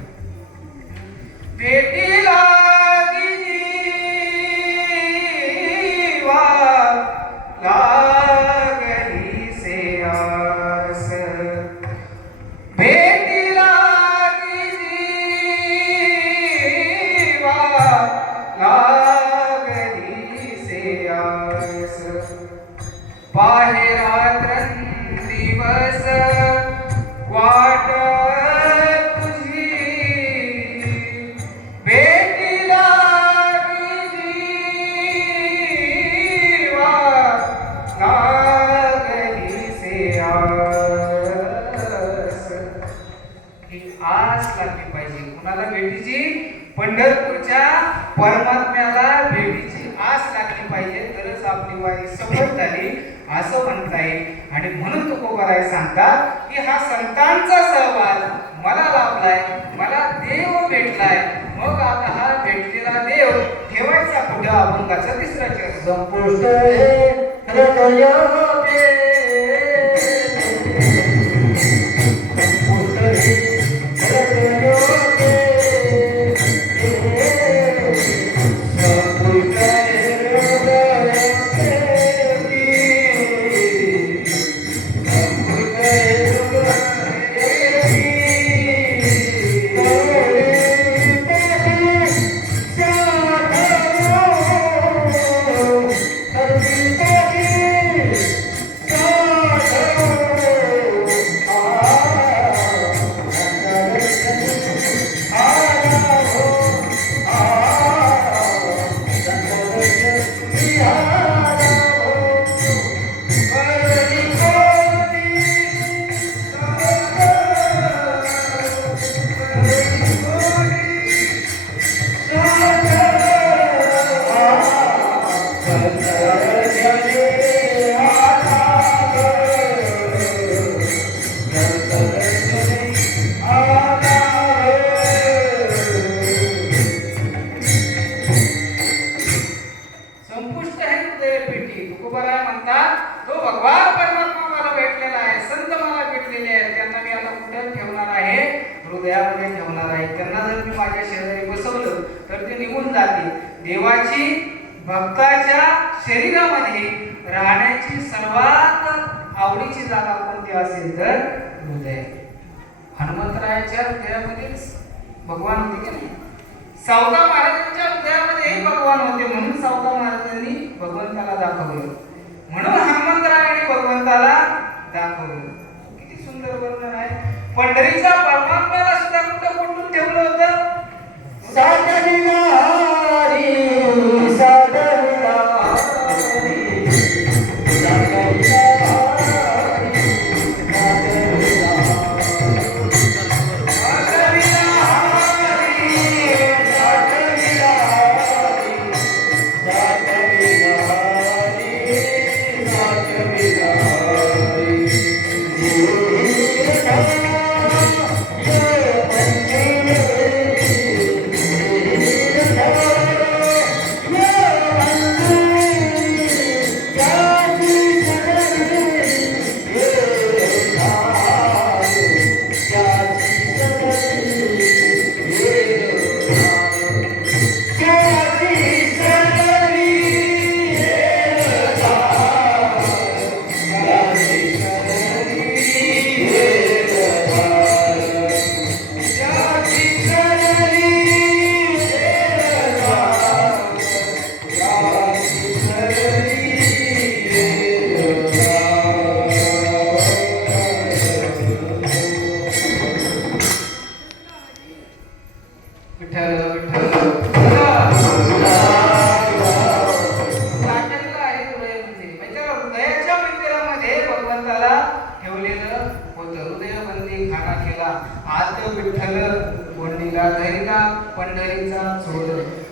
भेटी लागली जीवा लागली से आस, भेटी लागली जीवा लागली से आस. रात्रंदिवस वाट तुझी भेटीला जीवा लागलीसे आस. ही आस लागली पाहिजे कुणाला भेटीची? पंढरपूरच्या परमात्म्याला भेटीची आस लागली पाहिजे, तरच आपली वारी सफल झाली असं म्हणता येईल. आणि म्हणून तुकोबाराय सांगतात की हा संतांचा सहवास मला लाभलाय, मला देव भेटलाय. मग आता हा भेटलेला देव ठेवायचा कुठे? अभंगाचा तिसरा चरण. संपुष्ट हे हृदय हृदयामध्ये ठेवणार आहे. त्यांना जर मी माझ्या शेजारी बसवलं तर ते निघून जाते. देवाची भक्ताच्या शरीरामध्ये राहण्याची सर्वात आवडीची जागा कोणती असेल तर हृदय. हनुमंतरायाच्या हृदयामध्ये भगवान होते की नाही? सावता महाराजांच्या हृदयामध्ये भगवान होते, म्हणून सावता महाराजांनी भगवंताला दाखवलं, म्हणून हनुमंतरायाने भगवंताला दाखवलं. किती सुंदर वर्णन आहे. पंढरीच्या परमात्म्याला सुद्धा कुठं कुठून ठेवलं होतं? साधना पंढरीचा शोध.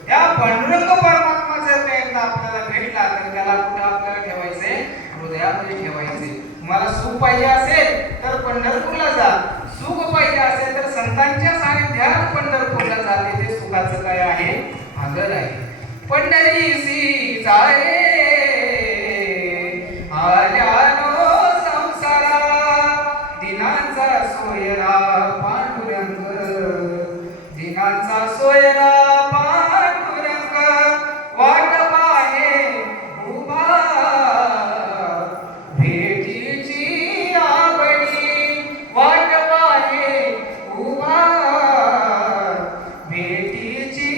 त्या पांडुरंग परमात्माचा एकदा आपल्याला भेटला तर त्याला कुठे आपल्याला ठेवायचे? हृदयामध्ये ठेवायचे. तुम्हाला सुख पाहिजे असेल तर पंढरपूरला जा, सुख पाहिजे असेल तर संतांच्या सानिध्यात पंढरपूरला जा. तिथे सुखाचं काय आहे? आदर आहे. पंढरीसी जारे आल्यानो संसारा, दिनांचा सोयरा पांडुरंग, दिनांचा सोयरा पांडुरंग, वाट पाहे उभा भेटीची आवडी, वाट पाहे उभा भेटीची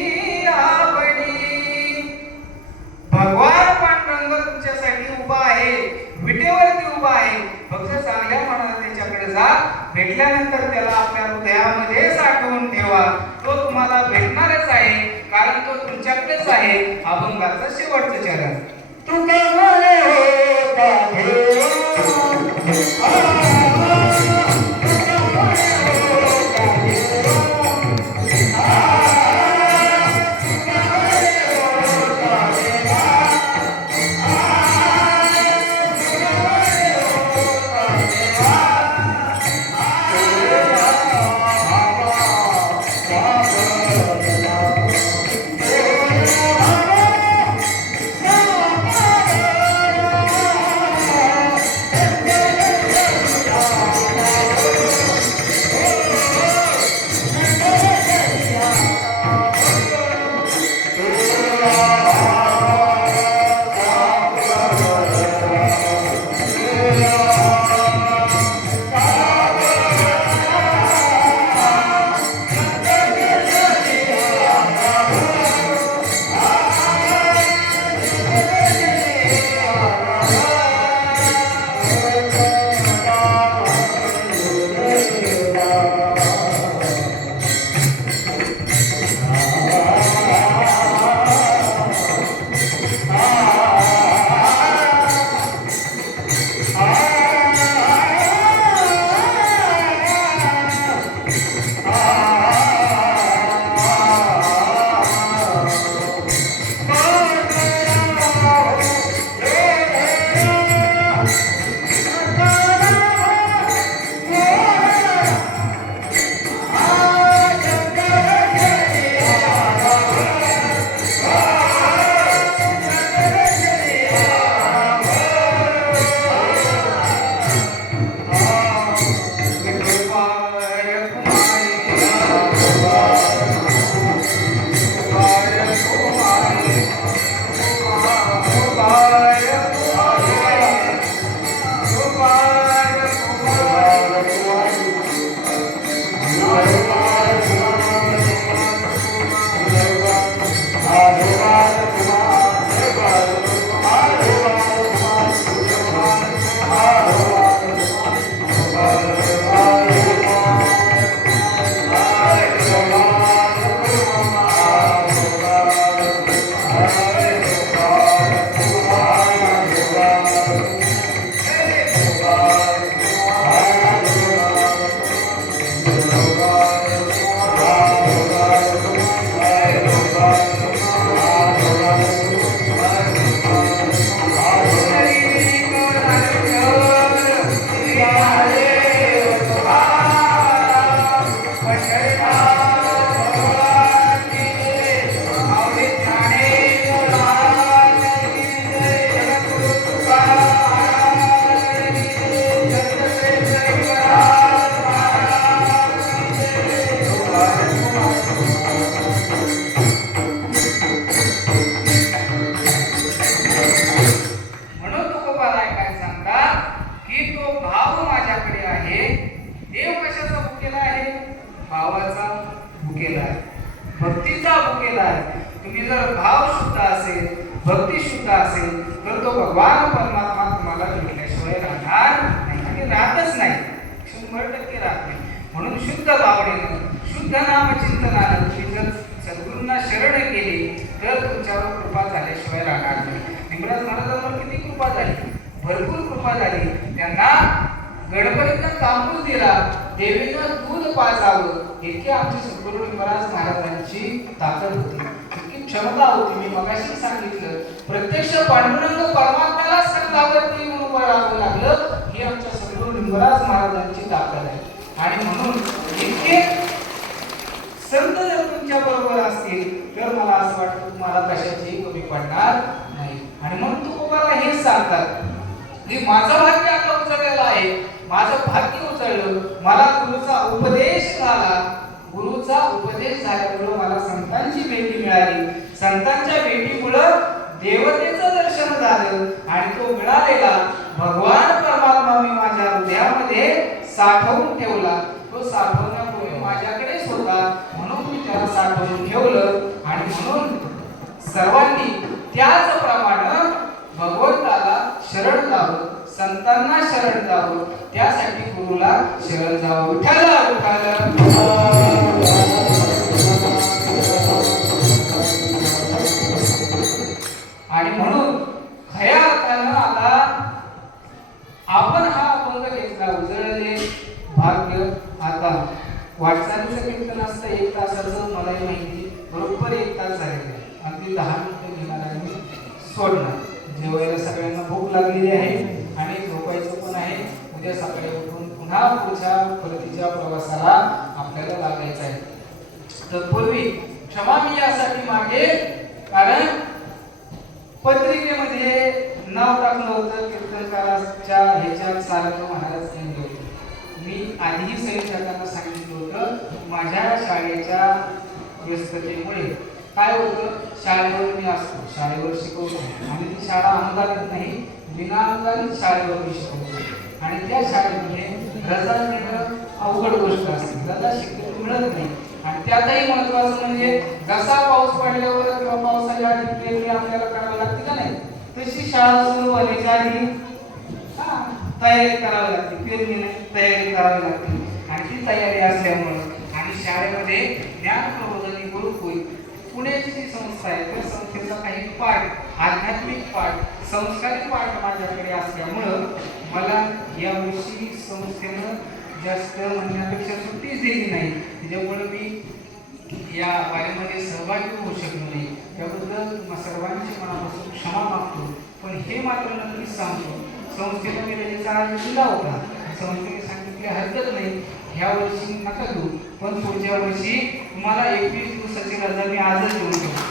आवडी. भगवान पांडुरंग तुमच्यासाठी उभा आहे, विटेवरती उभा आहे. जा, भेटल्यानंतर त्याला आपल्या हृदयामध्ये साठवून ठेवा. तो तुम्हाला भेटणारच आहे, कारण तो तुमच्याकडेच आहे. अभंगाचं शेवटचं चरण. तुका म्हणे होता देवा, भक्तीचा भुकेला आहे. तुम्ही जर भाव शुद्ध असेल, भक्ती शुद्ध असेल, तर तो भगवान परमात्मा तुम्हाला भेटल्याशिवाय राहणार नाही आणि राहतच नाही, 100% राहत नाही. म्हणून शुद्ध भावनेनं, शुद्ध नामचिंतनानं तुम्ही जर सद्गुरूंना शरण केली तर तुमच्यावर कृपा झाल्याशिवाय राहणार नाही. निमराज महाराजांवर किती कृपा झाली, भरपूर कृपा झाली. त्यांना गणपतीनं तांबूल दिला, देवीनं दूध पाजावं, इतकी आमची सद्गुरू निमराज महाराजांची ताकद होती, इतकी क्षमता होती. मी मगाशी सांगितलं, प्रत्यक्ष पांडुरंग परमात्म्याला संतावरती म्हणून उभं राहावं लागलं, ही आमच्या सद्गुरू निमराज महाराजांची ताकद आहे. आणि म्हणून इतके संत जर तुमच्या बरोबर असतील तर मला असं वाटतं तुम्हाला कशाची कमी पडणार नाही. आणि म्हणून तुकोबाला हेच सांगतात की माझं भाग्य आता उचललेलं आहे, माझं भाग्य उचललं, मला गुरुचा उपदेश झाला, गुरुचा उपदेश झाल्यामुळं मला संतांची भेटी मिळाली, संतांच्या भेटीमुळं देवतेचं दर्शन झालं आणि तो मिळालेला भगवान परमात्मा मी माझ्या हृदयामध्ये साठवून ठेवला. तो साठवण्यापूर्वी माझ्याकडेच होता, म्हणून मी त्याला साठवून ठेवलं. आणि म्हणून सर्वांनी त्याचप्रमाणे भगवंताला शरण जावं, संतांना शरण जावं, त्यासाठी गुरुला शरण जावं. विठ्ठल विठ्ठल. आणि म्हणून खऱ्या अर्थानं आता आपण हा अभंग घेतला, उजळले भाग्य. आता वाटचालीचं कीर्तन असतं 1 तासाचं, मलाही माहिती. बरोबर 1 तास झालेलं आहे. अगदी 10 मिनिटं घेणार आहे मी, सोडणार. जेवायला सगळ्यांना भूक लागलेली आहे आणि झोपायचं पण आहे. उद्या सकाळी उठून पुन्हा पुढच्या परतीच्या प्रवासाला आपल्याला लागायचं आहे. तत्पूर्वी क्षमा मी यासाठी मागे, कारण पत्रिकेमध्ये नाव टाकलं होतं कीर्तनकाराच्या ह्याच्यात सारंग महाराज यांनी होते. मी आधीही संचालकांना सांगितलं होतं, माझ्या शाळेच्या व्यस्ततेमुळे काय होतं, शाळेवर मी असतो, शाळेवर शिकवतो आणि ती शाळा अनुदानित नाही, विनाअनुदानित शाळेवर मी शिकवतो. आणि त्या शाळेमध्ये रजा घेणं अवघड गोष्ट असते, रजा शिकवतो मिळत नाही. आणि त्यातही महत्वाचं म्हणजे जसा पाऊस पडल्यावर किंवा पावसाच्या आधी पेरणी आपल्याला करावी लागते का नाही, तशी शाळा सुरू होण्याच्या आधी तयारी करावी लागते. पेरणी नाही, तयारी करावी लागते. आणि ती तयारी असल्यामुळं आणि शाळेमध्ये ज्ञान प्रबोधनी गुरुकुल पुण्याची जी संस्था आहे, त्या संस्थेचा काही पाठ, आध्यात्मिक पाठ, संस्कारी पाठ माझ्याकडे असल्यामुळं मला यावर्षी संस्थेनं जास्त म्हणण्यापेक्षा सुट्टीच दिली नाही. त्याच्यामुळे मी या वारीमध्ये सहभागी होऊ शकलो नाही. त्याबद्दल सर्वांची मनापासून क्षमा मागतो. पण हे मात्र नक्कीच सांगतो, संस्थेने मी रजेचा अर्ज दिला होता. संस्थेने सांगितले हरकत नाही, ह्या वर्षी नका देऊ, पण पुढच्या वर्षी तुम्हाला 21 दिवसाची रजा मी आजच देऊन ठेवतो.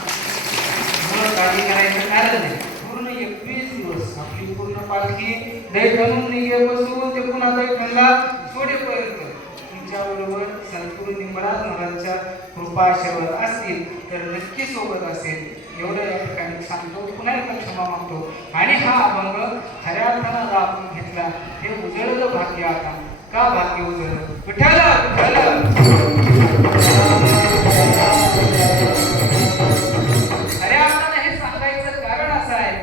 मुलं काळजी करायचं कारण नाही. पूर्ण 21 दिवस आपली पूर्ण पालखी दैठणून निघेपासून ते पुन्हा दैठणला सोडेपर्यंत तुमच्याबरोबर संतगुरू निंबाळकर महाराजांच्या कृपा आशीर्वाद असतील तर नक्की सोबत असेल, एवढं या ठिकाणी सांगतो. पुन्हा एकदा क्षमा मागतो. आणि हा अभंग खऱ्या अर्थानं जो आपण घेतला, हे उजळलं भाग्य. आता का भाग्य उजळलं? विठ्ठल विठ्ठल. खऱ्या अर्थानं हे सांगायचं कारण असं आहे,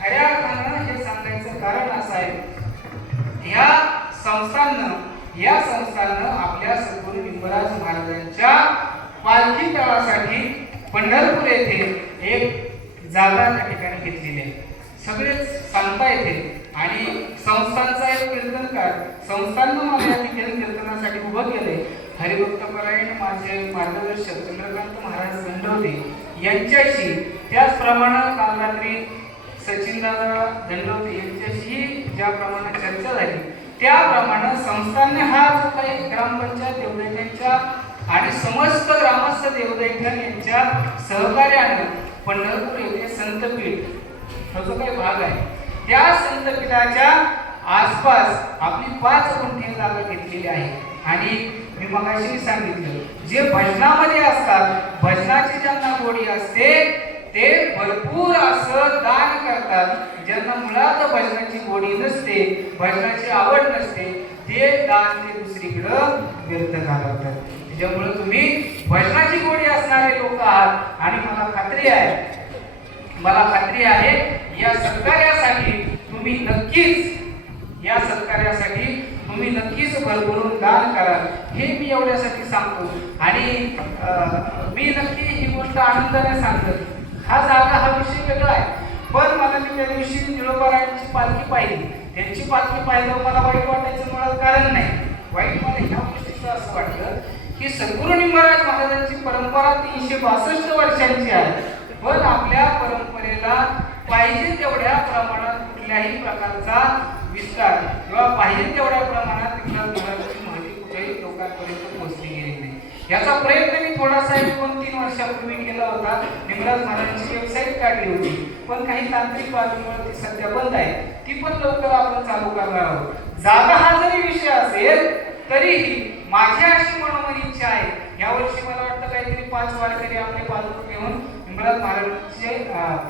खऱ्या अर्थानं हे सांगायचं कारण असं आहे, या संस्थानं आपल्या सद्गुरू निंबाळकर महाराजांच्या पालखी तळासाठी पंढरपूर येथे एक जागा त्या ठिकाणी घेतलेली आहे. सगळेच सांगता येते. आणि संस्थांचा एक कीर्तनकार, संस्थांनं मला या ठिकाणी कीर्तनासाठी उभं केले. हरिभक्तपरायण माझे मार्गदर्शक चंद्रकांत महाराज दंडवते यांच्याशी, त्याचप्रमाणे काल रात्री सचिनदादा दंडवते यांच्याशी ज्याप्रमाणे चर्चा झाली, त्याप्रमाणे संस्थांनी हा जो काही ग्रामपंचायत देवदैठणच्या आणि समस्त ग्रामस्थ देवदैठण यांच्या सहकार्याने पंढरपूर येथे संतपीठ हा जो काही भाग आहे, त्या संतपीठाच्या आसपास आपली 5 गुंठे जागा घेतलेली आहे. आणि मी मगाशी सांगितलं, जे भजनामध्ये असतात, भजनाची ज्यांना गोडी असते ते भरपूर असं दान करतात. ज्यांना मुळात भजनाची गोडी नसते, भजनाची आवड नसते, ते दान ते दुसरीकडं व्यर्थ घालवतात. त्याच्यामुळे तुम्ही भजनाची गोडी असणारे लोक आहात. आणि मला खात्री आहे या सत्कार्यासाठी तुम्ही नक्कीच भरभरून दान कराल, हे मी एवढ्यासाठी सांगतो. आणि मी नक्की ही गोष्ट आनंदाने सांगतो. हा जागा हा विषय वेगळा आहे, पण मला मी त्या दिवशी निळोबारायांची पालखी पाहिली. त्यांची पालखी पाहिल्यावर मला वाईट वाटायचं मुळात कारण नाही. वाईट मला ह्या गोष्टीचं असं वाटलं की सद्गुरू निंबाळकर महाराजांची परंपरा 362 वर्षांची आहे, पण आपल्या परंपरेला पाहिजे तेवढ्या प्रमाणात कुठल्याही प्रकारचा विस्तार किंवा पाहिजे तेवढ्या प्रमाणात तिथल्या महाराजांची माहिती कुठेही लोकांपर्यंत पोहोचली गेली नाही. याचा प्रयत्न मी थोडासा 2-3 वर्षापूर्वी केला होता. निंबाळकर महाराजांची वेबसाईट काढली होती, पण काही तांत्रिक बाबीमुळे ती सध्या बंद आहे. ती पण लवकर आपण चालू करणार आहोत. जागा हा जरी विषय असेल तरीही माझी अशी मनोमन इच्छा आहे, यावर्षी मला वाटतं काहीतरी 5 वारकरी आपले पालखी घेऊन निंबाळकर महाराजांचे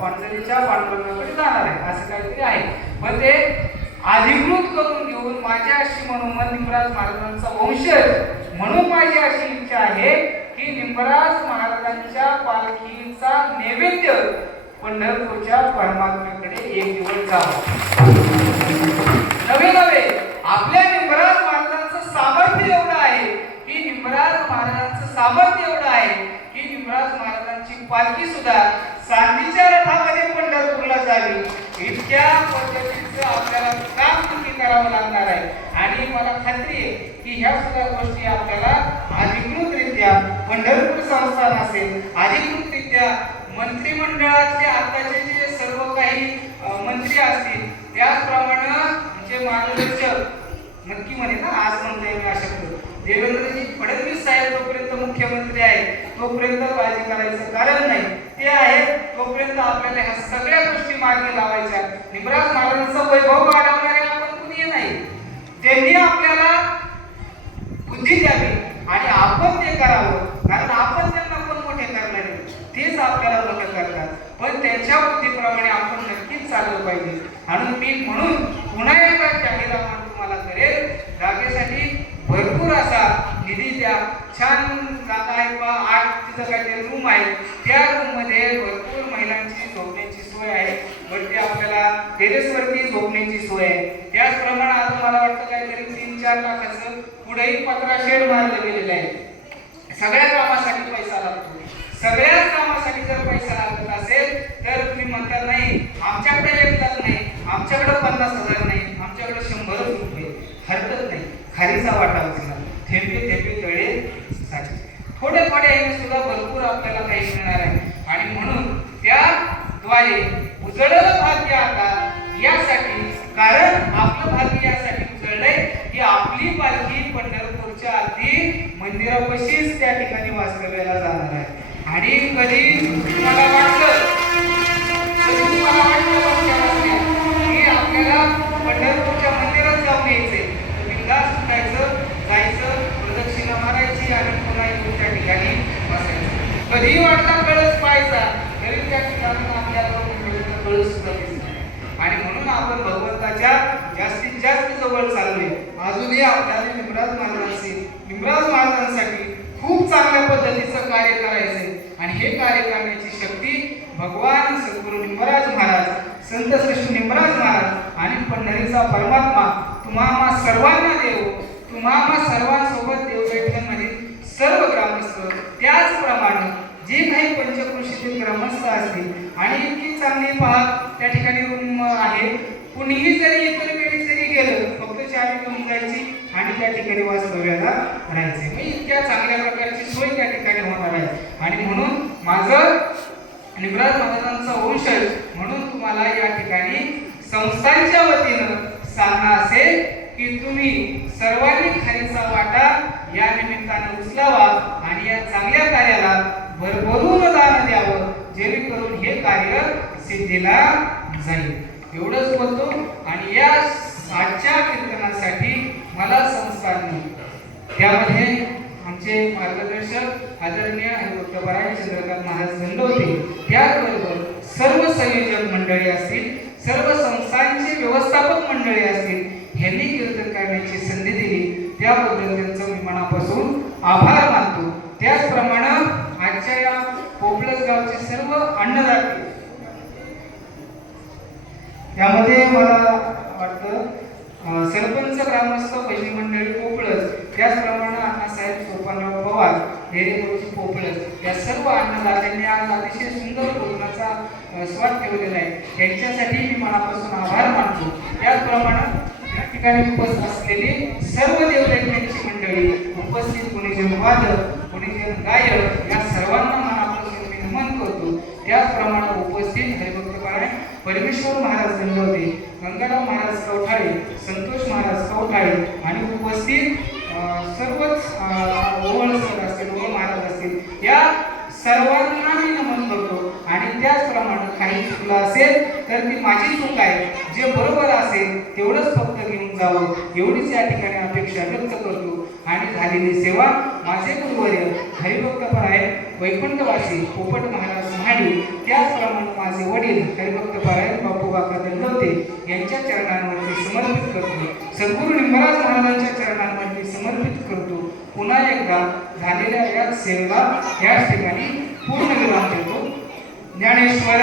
पांढरीच्या पांडुरंगाकडे जाणार आहे, असं काहीतरी आहे. पण ते अधिकृत करून घेऊन माझी अशी मनोमन निंबाळकर महाराजांचा वंशज म्हणून माझी अशी इच्छा आहे की निंबाळकर महाराजांच्या पालखीचा नैवेद्य पंढरपूरच्या परमात्म्याकडे एक दिवस जावा. नवे नवे आपल्या निंबराज महाराजांचं सामर्थ्य एवढं आहे की निंबराज महाराजांचं सामर्थ्य एवढं आहे की निंबराज महाराजांची पालखी सुद्धा चांदीच्या रथामध्ये पंढरपूरला जावी इतक्या पद्धतीचं आपल्याला काम नक्की करावं लागणार आहे. आणि मला खात्री आहे की ह्या सुद्धा गोष्टी आपल्याला अधिकृतरित्या पंढरपूर संस्थान असेल, अधिकृतरित्या मंत्रिमंडळातले आताचे जे सर्व काही मंत्री असतील त्याचप्रमाणे म्हणजे मार्गदर्शक नक्की म्हणे ना, आज म्हणतोय मी अशा देवेंद्रजी फडणवीस साहेब जोपर्यंत मुख्यमंत्री आहेत तोपर्यंत काळजी करायचं कारण नाही. ते आहेत तोपर्यंत आपल्याला ह्या सगळ्या गोष्टी मार्गी लावायच्या. निंबराज महाराजांचा वैभव वाढवणारे आपण कुणी नाही. त्यांनी आपल्याला बुद्धी द्यावी आणि आपण ते करावं, कारण आपण त्यांना पण मोठे करणार आहे, तेच आपल्याला मोठं करतात. पण त्यांच्या बुद्धीप्रमाणे आपण नक्कीच चाललं पाहिजे. म्हणून मी पुन्हा एकदा जाहीर आवाहन तुम्हाला करेल, जागेसाठी भरपूर असा निधी द्या. छान जागा आहे बा, 8 तिथं काहीतरी रूम आहे, त्या रूम मध्ये भरपूर महिलांची झोपण्याची सोय आहे, वरती आपल्याला टेरेसवरती झोपण्याची सोय आहे. त्याचप्रमाणे आता मला वाटतं काहीतरी 3-4 लाखाचं पुढेही 15 शेड मारले गेलेले आहे. सगळ्या कामासाठी पैसा लागतो. सगळ्याच कामासाठी जर पैसा लागत असेल तर तुम्ही म्हणता नाही आमच्याकडे 1 लाख नाही, आमच्याकडे 50,000 नाही, आमच्याकडे 100 रुपये, हरकत नाही. खारीचा वाटा उचला, थेंबे थेंबे तळे साचे. थोडे थोडे याने सुद्धा भरपूर आपल्याला काही मिळणार आहे. आणि म्हणून त्याद्वारे उजळलं भाग्य आता यासाठी, कारण आपलं भाग्य यासाठी उजळलंय की आपली पालखी पंढरपूरच्या अगदी मंदिरापाशीच त्या ठिकाणी वास्तव्याला जाणार आहे. आणि कधी तुम्हाला वाटलं की आपल्याला पंढरपूरच्या मंदिरात जाऊन यायचंय, बिनधास्त उठायचं, जायचं, प्रदक्षिणा मारायची आणि पुन्हा येऊन त्या ठिकाणी बसायचं. कधीही वाटता कळस पाहायचा तरी त्या ठिकाणी आपल्याला कळस सुद्धा दिसत नाही. आणि म्हणून आपण भगवंताच्या जास्तीत जास्त जवळ चाललोय. अजूनही आपल्याला निंबराज महाराजांसाठी खूप चांगल्या पद्धतीचं कार्य करायचंय. आणि हे कार्य करण्याची शक्ती भगवान सद्गुरू निंबराज महाराज, संत श्रेष्ठ निंबराज महाराज आणि पंढरीचा परमात्मा तुम्हा सर्वांना देव, तुम्हा सर्वांसोबत देवदैवतांमधील सर्व ग्रामस्थ, त्याचप्रमाणे जे काही पंचक्रोशीतील ग्रामस्थ असतील आणि इतकी चांगली पहा त्या ठिकाणी रूम आहे. कुणीही जरी इतर वेळी जरी गेलं फक्त चावी घेऊन जायची आणि त्या ठिकाणी वास्तव्याला राहायचे. मग इतक्या चांगल्या प्रकारची सोय त्या ठिकाणी होणार आहे. आणि म्हणून माझं निंबराज महाराजांचा वंशज म्हणून तुम्हाला या ठिकाणी संस्थांच्या वतीनं सांगणं असेल की तुम्ही सर्वांनी खारीचा वाटा या निमित्तानं उचलावा आणि या चांगल्या कार्याला भरभरून दान द्यावं, जेणेकरून हे कार्य सिद्धीला जाईल. एवढंच बोलतो. आणि या आजच्या कीर्तनासाठी मला संस्थांनी त्यामध्ये आमचे मार्गदर्शक आदरणीय हरिभक्तपरायण चंद्रकांत महाराज दंडवते, त्याचबरोबर सर्व संयोजक मंडळी असतील, सर्व संस्थांचे व्यवस्थापक मंडळी असतील, ह्यांनी कीर्तन करण्याची संधी दिली त्याबद्दल त्यांचं मी मनापासून आभार मानतो. त्याचप्रमाणे आजच्या या पोपलस गावचे सर्व अन्नदाते, त्यामध्ये मला वाटतं सरपंच, ग्रामस्थ, भजनी मंडळी पोपळस, त्याचप्रमाणे अण्णासाहेब सोपानराव पवार, हेरेगावची पोपळस, या सर्व अन्नदात्यांनी आज अतिशय सुंदर भोजनाचा स्वाद ठेवलेला आहे. त्यांच्यासाठी मी मनापासून आभार मानतो. त्याचप्रमाणे या ठिकाणी उपस्थित असलेली सर्व देवदैवतांची मंडळी, उपस्थित गुणीजन वादक, गुणीजन गायक, या सर्वांना मनापासून मी नमन करतो. त्याचप्रमाणे उपस्थित हरिभक्तपरायण परमेश्वर महाराज दंडवते, गंगाराम महाराज कवठाळे, संतोष महाराज कवठाळे आणि उपस्थित सर्वच ओवळ सर असतील, ओवळ महाराज असतील, या सर्वांना मी नमन करतो. आणि त्याचप्रमाणे काही चुकलं असेल तर ती माझी चूक आहे, जे बरोबर असेल तेवढंच फक्त घेऊन जावं एवढीच या ठिकाणी अपेक्षा व्यक्त करतो. आणि झालेली सेवा माझे गुरुवर्य हरिभक्तपरायण वैकुंठवासी पोपट महाराज महाडी, त्याचप्रमाणे माझे वडील हरिभक्तपरायण बापू काका दंडवते यांच्या चरणांवरती समर्पित करतो. सद्गुरू निंबराज महाराजांच्या चरणांवरती समर्पित करतो. पुन्हा एकदा झालेल्या या सेवेला या ठिकाणी पूर्ण विराम देतो. ज्ञानेश्वर